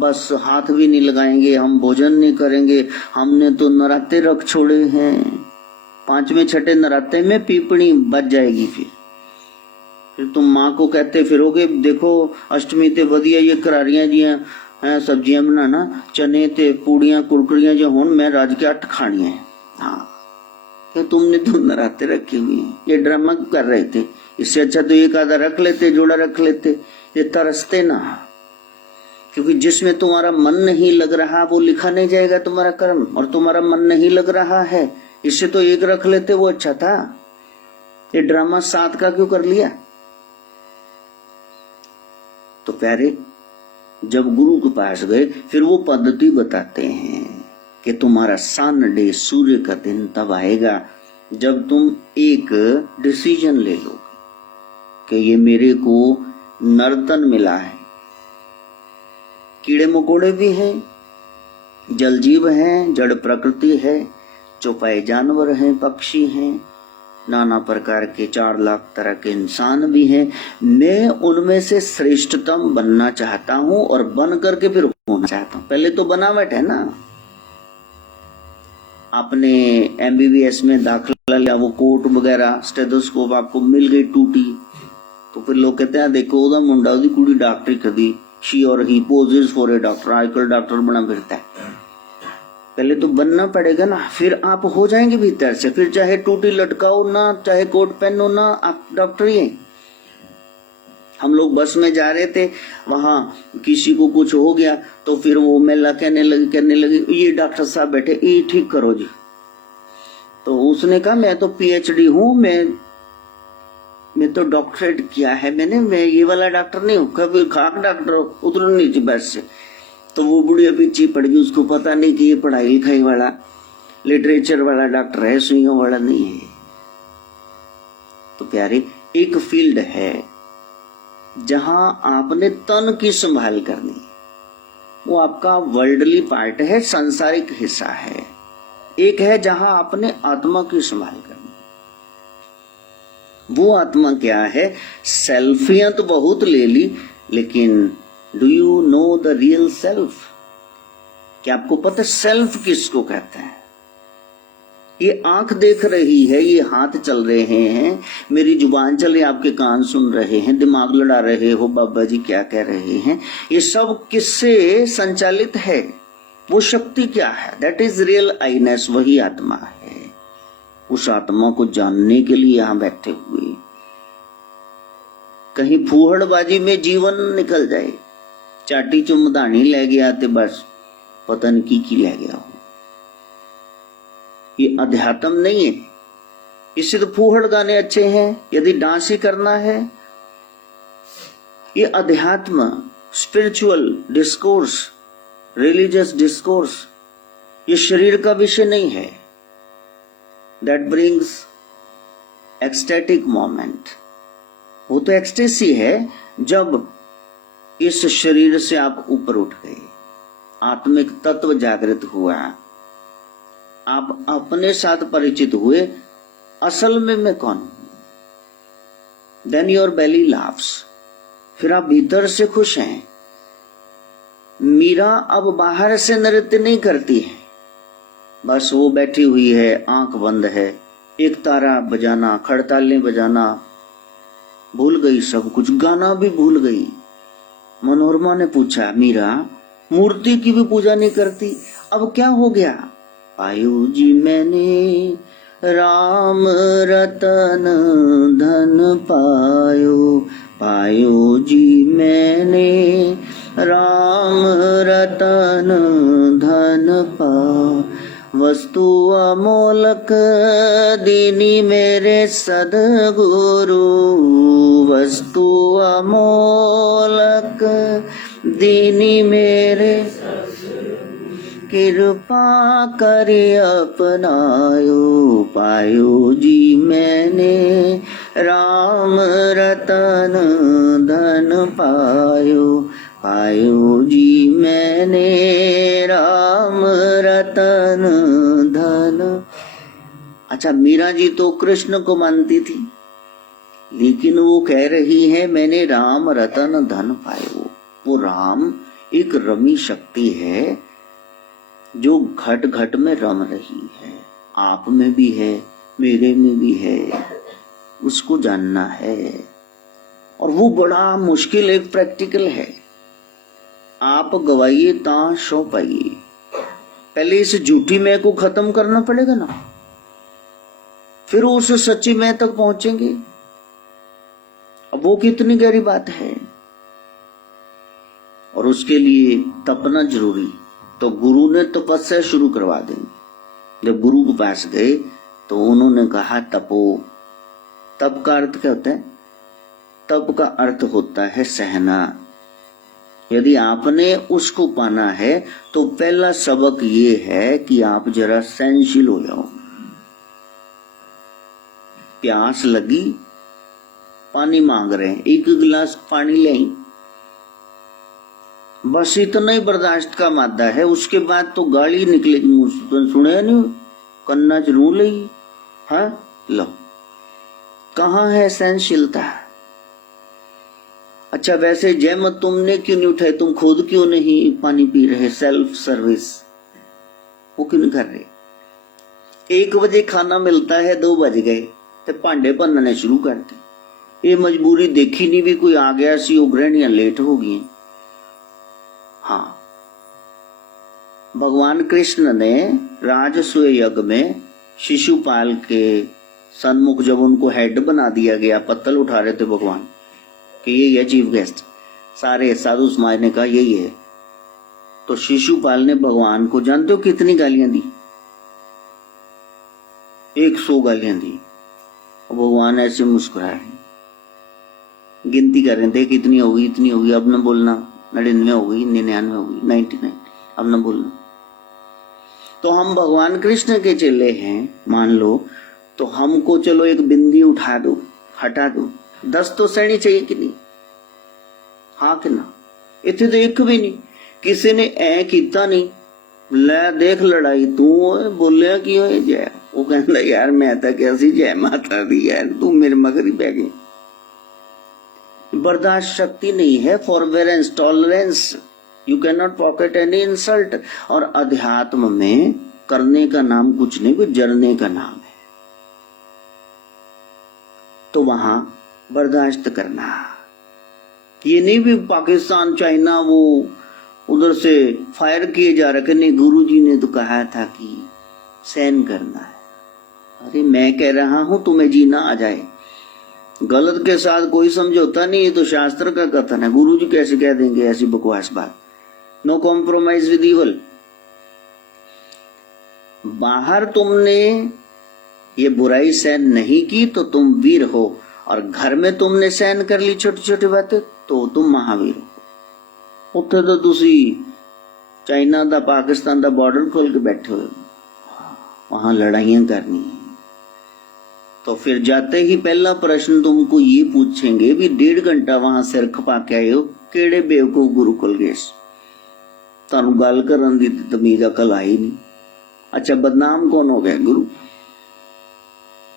बस हाथ भी नहीं लगाएंगे, हम भोजन नहीं करेंगे, हमने तो नराते रख छोड़े हैं। 5वें 6ठे नराते में पीपणी बच जाएगी। फिर तुम माँ को कहते फिरोगे, देखो अष्टमी ते वधिया ये करारियां जियां सब्जियां बनाना, चने ते पूड़ियां कुरकुरियां जो होन, मैं राज के 8 खानी है। हाँ, तो तुमने तो नराते रखे हुए हैं। ये ड्रामा कर रहे थे, इससे अच्छा तो एक आधा रख लेते, जोड़ा रख लेते। ये तरसते ना, क्योंकि जिसमें तुम्हारा मन नहीं लग रहा वो लिखा नहीं जाएगा तुम्हारा कर्म, और तुम्हारा मन नहीं लग रहा है, इससे तो एक रख लेते वो अच्छा था। ये ड्रामा 7 का क्यों कर लिया? तो प्यारे, जब गुरु के पास गए, फिर वो पद्धति बताते हैं कि तुम्हारा सन डे, सूर्य का दिन तब आएगा जब तुम एक डिसीजन ले लोगे कि ये मेरे को नर्तन मिला है। कीड़े मकोड़े भी हैं, जल जीव हैं, जड़ प्रकृति है, चौपाए जानवर हैं, पक्षी हैं, नाना प्रकार के 4 लाख तरह के इंसान भी हैं। मैं उनमें से श्रेष्ठतम बनना चाहता हूं, और बन करके फिर होना चाहता हूं। पहले तो बनावट है ना। आपने MBBS में दाखिला लिया, वो कोट वगैरह स्टेथोस्कोप आपको मिल गई टूटी, तो फिर लोग कहते हैं देखो ओदा मुंडा ओदी कुड़ी डॉक्टरी कदी, शी और ही पोजेस फॉर ए डॉक्टर। आजकल डॉक्टर बना फिरता है। पहले तो बनना पड़ेगा ना, फिर आप हो जाएंगे भीतर से। फिर चाहे टूटी लटकाओ ना, चाहे कोट पहनो ना, आप डॉक्टर ही हैं। हम लोग बस में जा रहे थे, वहां किसी को कुछ हो गया तो फिर वो महिला कहने लगी ये डॉक्टर साहब बैठे, ये ठीक करो जी। तो उसने कहा मैं तो PhD हूं, मैं तो डॉक्टरेट किया है मैंने, मैं ये वाला डॉक्टर नहीं हूं। कभी खाक डॉक्टर उतरो नीचे बस से। तो वो बुढ़िया पीछे पड़ गई, उसको पता नहीं कि ये पढ़ाई लिखाई वाला लिटरेचर वाला डॉक्टर है, सुइयों वाला नहीं है। तो प्यारे, एक फील्ड है जहां आपने तन की संभाल करनी, वो आपका वर्ल्डली पार्ट है, सांसारिक हिस्सा है। एक है जहां आपने आत्मा की संभाल करनी। वो आत्मा क्या है? सेल्फियां तो बहुत ले ली, लेकिन do you know the real self? क्या आपको पता सेल्फ किसको कहते हैं? ये आंख देख रही है, ये हाथ चल रहे हैं, मेरी जुबान चल रही, आपके कान सुन रहे हैं, दिमाग लड़ा रहे हो बाबा जी क्या कह रहे हैं, ये सब किससे संचालित है? वो शक्ति क्या है? दैट इज रियल आईनेस, वही आत्मा है। उस आत्मा को जानने के लिए यहां बैठे हुए। कहीं फूहड़बाजी में जीवन निकल जाए, चाटी चुमदानी ले गया ते बस पता नहीं की ले गया हो, ये अध्यात्म नहीं है। इससे तो फूहड़ गाने अच्छे हैं, यदि डांस ही करना है। ये अध्यात्म, स्पिरिचुअल डिस्कोर्स, रिलीजियस डिस्कोर्स, ये शरीर का विषय नहीं है। That brings ecstatic moment. वो तो एक्सटेसी है जब इस शरीर से आप ऊपर उठ गए, आत्मिक तत्व जागृत हुआ, आप अपने साथ परिचित हुए, असल में मैं कौन हूं। देन योर बेली लाफ्स, फिर आप भीतर से खुश हैं। मीरा अब बाहर से नृत्य नहीं करती है, बस वो बैठी हुई है, आंख बंद है, एक तारा बजाना, खड़तालें बजाना भूल गई, सब कुछ, गाना भी भूल गई। मनोरमा ने पूछा, मीरा मूर्ति की भी पूजा नहीं करती, अब क्या हो गया? पायो जी मैंने राम रतन धन पायो, पायो जी मैंने राम रतन धन पा, वस्तु अमोलक दीनी मेरे सदगुरु, वस्तु अमोलक दीनी मेरे, कृपा करि अपनायो, पायो जी मैंने राम रतन धन पायो, पायो जी मैंने राम रतन धन। अच्छा, मीरा जी तो कृष्ण को मानती थी, लेकिन वो कह रही है मैंने राम रतन धन पायो। वो राम एक रमी शक्ति है जो घट घट में रम रही है, आप में भी है, मेरे में भी है, उसको जानना है। और वो बड़ा मुश्किल एक प्रैक्टिकल है। आप गवाइए ता शो पाइए, पहले इस झूठी मैं को खत्म करना पड़ेगा ना, फिर उस सच्ची मैं तक पहुंचेंगे। अब वो कितनी गहरी बात है, और उसके लिए तपना जरूरी। तो गुरु ने तपस्या शुरू करवा दी। जब गुरु के पास गए तो उन्होंने कहा तपो। तप का अर्थ क्या होता है? तप का अर्थ होता है सहना। यदि आपने उसको पाना है तो पहला सबक ये है कि आप जरा सहनशील हो जाओ। प्यास लगी, पानी मांग रहे हैं, एक गिलास पानी लें, बस इतना ही बर्दाश्त का मादा है। उसके बाद तो गाली निकलेगी मुंह से, तो सुने नहीं, कन्ना जरूर ले। हाँ लो, कहाँ है सहनशीलता? अच्छा, वैसे जहमत तुमने क्यों नहीं उठाई? तुम खुद क्यों नहीं पानी पी रहे? सेल्फ सर्विस वो क्यों नहीं कर रहे? 1 बजे खाना मिलता है, 2 बज गए तो भांडे भनने शुरू करते। ये मजबूरी देखी नहीं भी कोई आ गया सी, वो गृहणियां लेट हो गई। हाँ, भगवान कृष्ण ने राजसूय यज्ञ में शिशुपाल के सन्मुख जब उनको हेड बना दिया गया, पत्तल उठा रहे थे भगवान कि यही है चीफ गेस्ट, सारे साधु समाज ने कहा यही है, तो शिशुपाल ने भगवान को जानते हो कितनी गालियां दी? 100 गालियां दी। और भगवान ऐसे मुस्कुराए, गिनती कर रहे थे कितनी होगी, इतनी होगी, अब न बोलना, 99 हो गई, 99 हो गई, 99, अब न बोलना। तो हम भगवान कृष्ण के चेले हैं मान लो, तो हमको चलो एक बिंदी उठा दो, हटा दो, 10 तो सहनी चाहिए कि नहीं? हाँ कि ना? इत्थे तो एक भी नहीं, किसी ने ऐ कीता नहीं, ਲੈ देख लड़ाई तू बोलिया की होए जय, वो कहता यार मैं तो क्या सी जय माता दी यार, तू मेरे मगर ही बह गई। बर्दाश्त शक्ति नहीं है, forbearance, tolerance, you can not pocket any insult. और अध्यात्म में करने का नाम कुछ नहीं, कुछ जरने का नाम है। तो वहां बर्दाश्त करना, ये नहीं भी पाकिस्तान चाइना वो उधर से फायर किए जा रखे, नहीं, गुरुजी ने तो कहा था कि सहन करना है। अरे मैं कह रहा हूं तुम्हें जीना आ जाए, गलत के साथ कोई समझौता नहीं, ये तो शास्त्र का कथन है, गुरुजी कैसे कह देंगे ऐसी बकवास बात। No compromise with evil. बाहर तुमने ये बुराई सहन नहीं की तो तुम वीर हो, और घर में तुमने सहन कर ली छोटी छोटी बातें तो तुम महावीर हो। उत्थे तो तुसी चाइना दा पाकिस्तान दा बॉर्डर खोल के बैठे हुए, वहां लड़ाइयां करनी है। तो फिर जाते ही पहला प्रश्न तुमको ये पूछेंगे भी 1.5 घंटा वहां सिर खपा के आए हो, केड़े बेवकूफ गुरुकुल गए, तानू गल करन दी तमीज अकल आई नहीं। अच्छा बदनाम कौन हो गया? गुरु।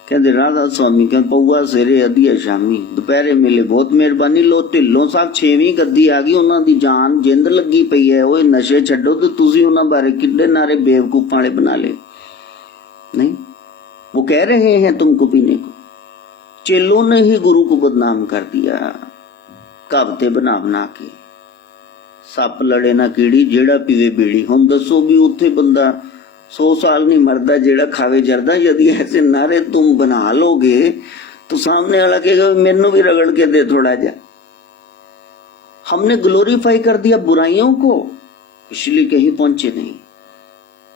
कहते राधा स्वामी कहते पौआ सवेरे अधिया शामी दोपहरे मिले बहुत मेहरबानी, लो ढिल्लों साहब 6वीं गद्दी आ गई, उन्हां दी जान जिंद लगी पई है, ओए नशे छड्डो ते तुसी उन्हां बारे किड्डे नारे बेवकूफां वाले बना ले। नहीं, वो कह रहे हैं तुमको पीने को, चेलों ने ही गुरु को बदनाम कर दिया, कहावते बना बना के। सप लड़े ना कीड़ी जेड़ा पीवे बीड़ी। हुण दसो भी उत्थे बंदा 100 साल नहीं मरदा जेड़ा खावे जरदा। यदि ऐसे नारे तुम बना लोगे तो सामने वाला कहेगा मैनू भी रगड़ के दे थोड़ा जा। हमने ग्लोरीफाई कर दिया बुराइयों को, इसलिए कहीं पहुंचे नहीं।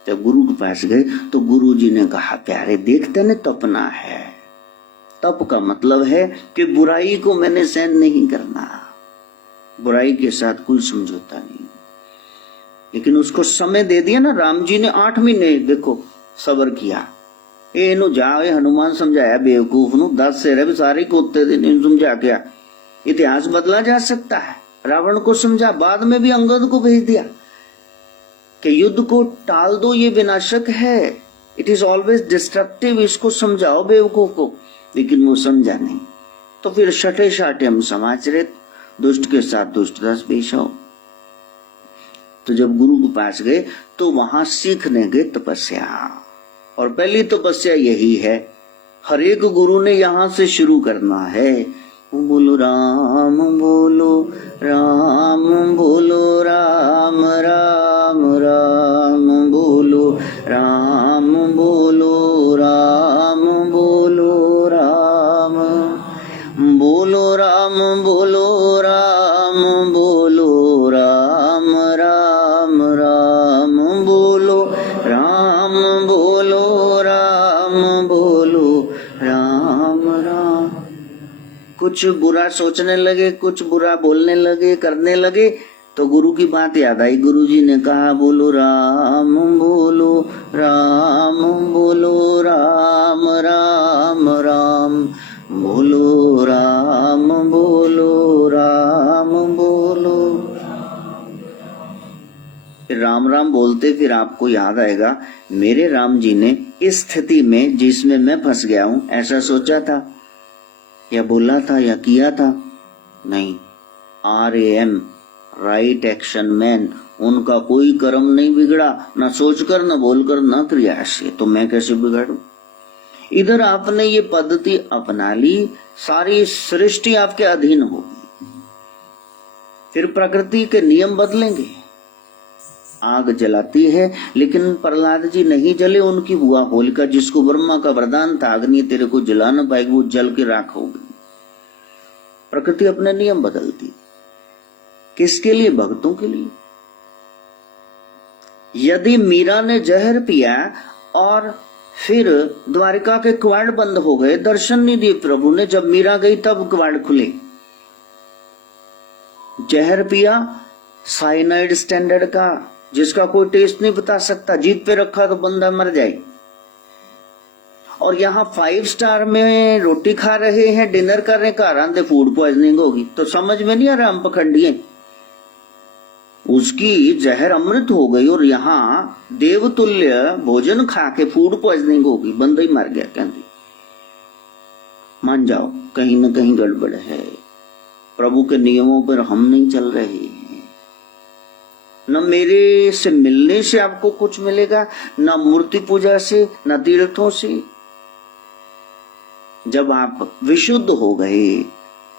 जब गुरु के पास गए तो गुरु जी ने कहा प्यारे देखते ने तपना है। तप का मतलब है कि बुराई को मैंने सहन नहीं करना, बुराई के साथ कोई समझौता नहीं। लेकिन उसको समय दे दिया ना, राम जी ने 8 महीने देखो सबर किया। इनू जाए हनुमान समझाया बेवकूफ नु, 10 सिर भी सारे कोते दे नहीं समझा के। इतिहास बदला जा सकता है। रावण को समझा, बाद में भी अंगद को भेज दिया कि युद्ध को टाल दो, ये विनाशक है, इट इज ऑलवेज डिस्ट्रक्टिव, इसको समझाओ बेवकूफ को। लेकिन वो समझा नहीं। तो फिर छठे छाटे हम समाज रहे, दुष्ट के साथ दुष्टता से पेश आओ। तो जब गुरु के पास गए तो वहां सीखने गए तपस्या, और पहली तपस्या यही है, हर एक गुरु ने यहां से शुरू करना है। बोलो राम बोलो राम बोलो राम राम राम बोलो राम बोलो राम बोलो राम बोलो राम बोलो राम बोलो राम राम राम बोलो राम बोलो राम बोलो राम राम। कुछ बुरा सोचने लगे, कुछ बुरा बोलने लगे, करने लगे, तो गुरु की बात याद आई। गुरु जी ने कहा बोलो राम बोलो राम बोलो राम राम राम बोलो राम बोलो राम बोलो। फिर राम राम बोलते फिर आपको याद आएगा मेरे राम जी ने इस स्थिति में जिसमें मैं फंस गया हूं ऐसा सोचा था या बोला था या किया था? नहीं। RAM, राइट एक्शन मैन, उनका कोई कर्म नहीं बिगड़ा, ना सोचकर ना बोलकर ना क्रिया से, तो मैं कैसे बिगाड़ू? इधर आपने ये पद्धति अपना ली, सारी सृष्टि आपके अधीन होगी। फिर प्रकृति के नियम बदलेंगे। आग जलाती है, लेकिन प्रहलाद जी नहीं जले, उनकी बुआ होलिका, जिसको ब्रह्मा का वरदान था अग्नि तेरे को जला न पाएगी, वो जल के राख होगी। प्रकृति अपने नियम बदलती, किसके लिए? भक्तों के लिए। यदि मीरा ने जहर पिया और फिर द्वारिका के कवाड़ बंद हो गए, दर्शन नहीं दिए प्रभु ने, जब मीरा गई तब कवाड़ खुले। जहर पिया साइनाइड स्टैंडर्ड का, जिसका कोई टेस्ट नहीं बता सकता, जीभ पे रखा तो बंदा मर जाए। और यहाँ 5 स्टार में रोटी खा रहे हैं, डिनर कर रहे हैं, घर आते फूड पॉइजनिंग होगी। तो समझ में नहीं आ रहा हम पखंडी हैं। उसकी जहर अमृत हो गई और यहाँ देवतुल्य भोजन खा के फूड पॉइजनिंग होगी, बंदा ही मर गया। कहती मान जाओ कहीं न कहीं गड़बड़ है, प्रभु के नियमों पर हम नहीं चल रहे हैं। न मेरे से मिलने से आपको कुछ मिलेगा, न मूर्ति पूजा से, न तीर्थों से। जब आप विशुद्ध हो गए,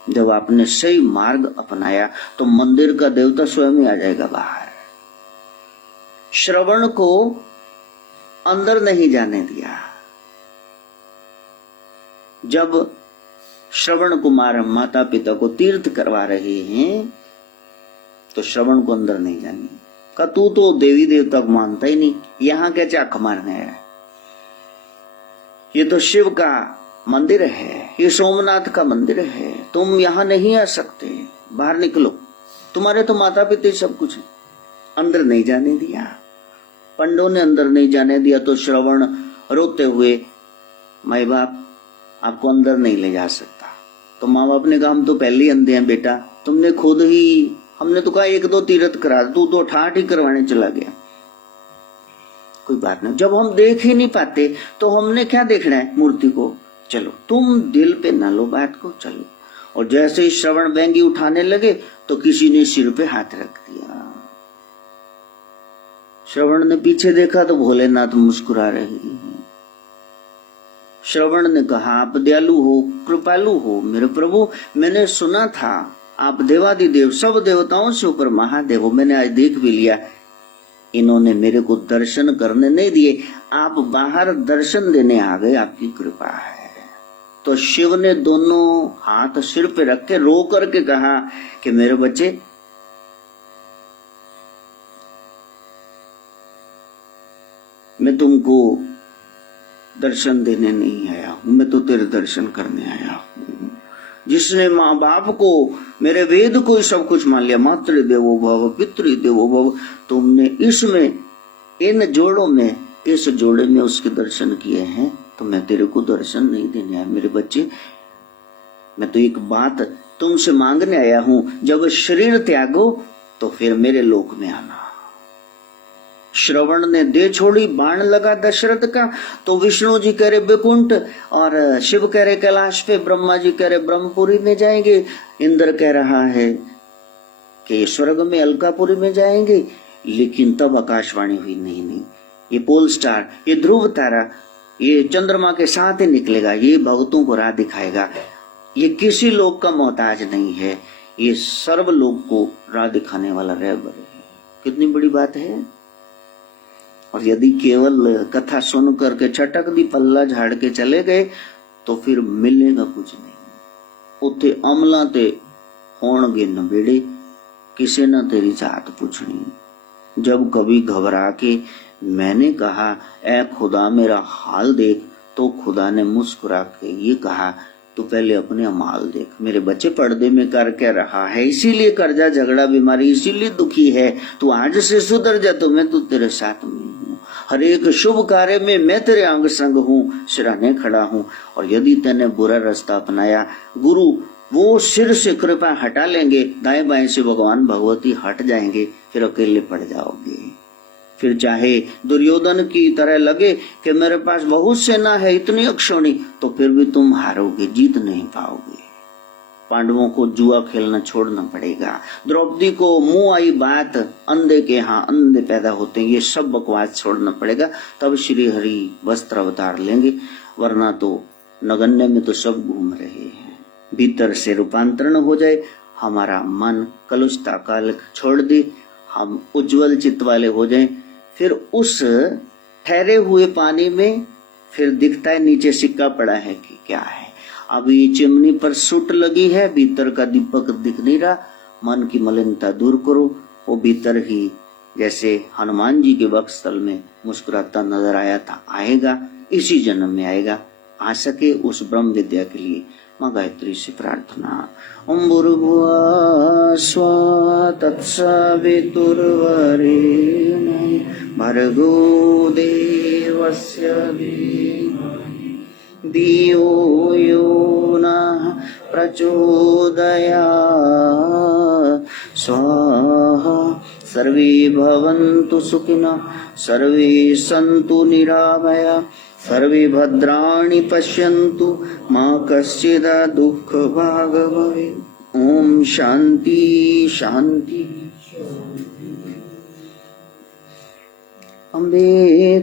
जब आपने सही मार्ग अपनाया, तो मंदिर का देवता स्वयं ही आ जाएगा बाहर। श्रवण को अंदर नहीं जाने दिया। जब श्रवण कुमार माता पिता को तीर्थ करवा रहे हैं, तो श्रवण को अंदर नहीं जाने का। तू तो देवी देवता को मानता ही नहीं, यहां क्या चाक मारने है? ये तो शिव का मंदिर है, ये सोमनाथ का मंदिर है, तुम यहां नहीं आ सकते, बाहर निकलो। तुम्हारे तो माता पिता सब कुछ है। अंदर नहीं जाने दिया, पंडों ने अंदर नहीं जाने दिया। तो श्रवण रोते हुए, माँ बाप आपको अंदर नहीं ले जा सकता। तो माँ बाप ने कहा हम तो पहले ही अंधे हैं बेटा, तुमने खुद ही, हमने तो कहा 1-2 तीर्थ करा, तू तो 8 ही करवाने चला गया। कोई बात नहीं, जब हम देख ही नहीं पाते तो हमने क्या देखना है मूर्ति को? चलो तुम दिल पे ना लो बात को, चलो। और जैसे ही श्रवण बैंगी उठाने लगे तो किसी ने सिर पे हाथ रख दिया। श्रवण ने पीछे देखा तो भोलेनाथ मुस्कुरा रहे हैं। श्रवण ने कहा आप दयालु हो, कृपालु हो मेरे प्रभु, मैंने सुना था आप देवादिदेव, सब देवताओं से ऊपर महादेव हो, मैंने आज देख भी लिया। इन्होंने मेरे को दर्शन करने नहीं दिए, आप बाहर दर्शन देने आ गए, आपकी कृपा है। तो शिव ने दोनों हाथ सिर पे रख के रो करके कहा कि मेरे बच्चे, मैं तुमको दर्शन देने नहीं आया हूं, मैं तो तेरे दर्शन करने आया हूं। जिसने माँ बाप को, मेरे वेद को ही सब कुछ मान लिया, मातृ देवो भव पितृ देवो भव, तुमने इसमें, इन जोड़ों में, इस जोड़े में उसके दर्शन किए हैं, तो मैं तेरे को दर्शन नहीं देने आया। मेरे बच्चे, मैं तो एक बात तुमसे मांगने आया हूं, जब शरीर त्यागो तो फिर मेरे लोक में आना। श्रवण ने दे छोड़ी, बाण लगा दशरथ का, तो विष्णु जी कह रहे बैकुंठ, और शिव कह रहे कैलाश पे, ब्रह्मा जी कह रहे ब्रह्मपुरी में जाएंगे, इंद्र कह रहा है कि स्वर्ग में अलकापुरी में जाएंगे। लेकिन तब आकाशवाणी हुई, नहीं, ये पोल स्टार, ये ध्रुव तारा, ये चंद्रमा के साथ ही निकलेगा, ये भक्तों को राह दिखाएगा, ये किसी लोक का मोहताज नहीं है, ये सर्व लोक को राह दिखाने वाला रहबर है। कितनी बड़ी बात है। और यदि केवल कथा सुन करके छटक दी, पल्ला झाड़ के चले गए, तो फिर मिलेगा कुछ नहीं। उते अमला ते होणगे नबेड़े, किसे न तेरी जात पूछनी। जब कभी घबरा के मैंने कहा ऐ खुदा मेरा हाल देख, तो खुदा ने मुस्कुरा के ये कहा तू पहले अपने अमाल देख। मेरे बच्चे, पर्दे में कर क्या रहा है, इसीलिए कर्जा झगड़ा बीमारी, इसीलिए दुखी है। तू आज से सुधर जा, तो मैं तू तेरे साथ में हूँ, हर एक शुभ कार्य में मैं तेरे अंग संग हूँ, सिराने खड़ा हूँ। और यदि तूने बुरा रास्ता अपनाया, गुरु वो सिर से कृपा हटा लेंगे, दाएं बाएं से भगवान भगवती हट जाएंगे, फिर अकेले पड़ जाओगे। फिर चाहे दुर्योधन की तरह लगे कि मेरे पास बहुत सेना है, इतनी अक्षौणी, तो फिर भी तुम हारोगे, जीत नहीं पाओगे। पांडवों को जुआ खेलना छोड़ना पड़ेगा। द्रौपदी को मुंह आई बात, अंधे के यहाँ अंधे पैदा होते हैं, ये सब बकवास छोड़ना पड़ेगा, तब श्री हरि वस्त्र अवतार लेंगे। वरना तो नगण्य में तो सब घूम रहे हैं। भीतर से रूपांतरण हो जाए, हमारा मन कलुषता काल छोड़ दे, हम उज्जवल चित्त वाले हो जाएं, फिर उस ठहरे हुए पानी में फिर दिखता है नीचे सिक्का पड़ा है कि क्या है। अभी चिमनी पर सुट लगी है, भीतर का दीपक दिख नहीं रहा। मन की मलिनता दूर करो, वो भीतर ही जैसे हनुमान जी के वक्षस्थल में मुस्कुराता नजर आया था, आएगा, इसी जन्म में आएगा। आ सके उस ब्रह्म विद्या के लिए माँ गायत्री से प्रार्थना। ओम भूर्भुवः स्वः तत्सवितुर्वरेण्यं भर्गो देवस्य धीमहि धियो यो नः प्रचोदयात् स्वाहा। सर्वे भवन्तु सुखिनः, सर्वे सन्तु निरामया, सर्वे भद्राणि पश्यन्तु, मा कश्चित् दुःखभाग् भवेत्। ओम शांति शांति। अम्बे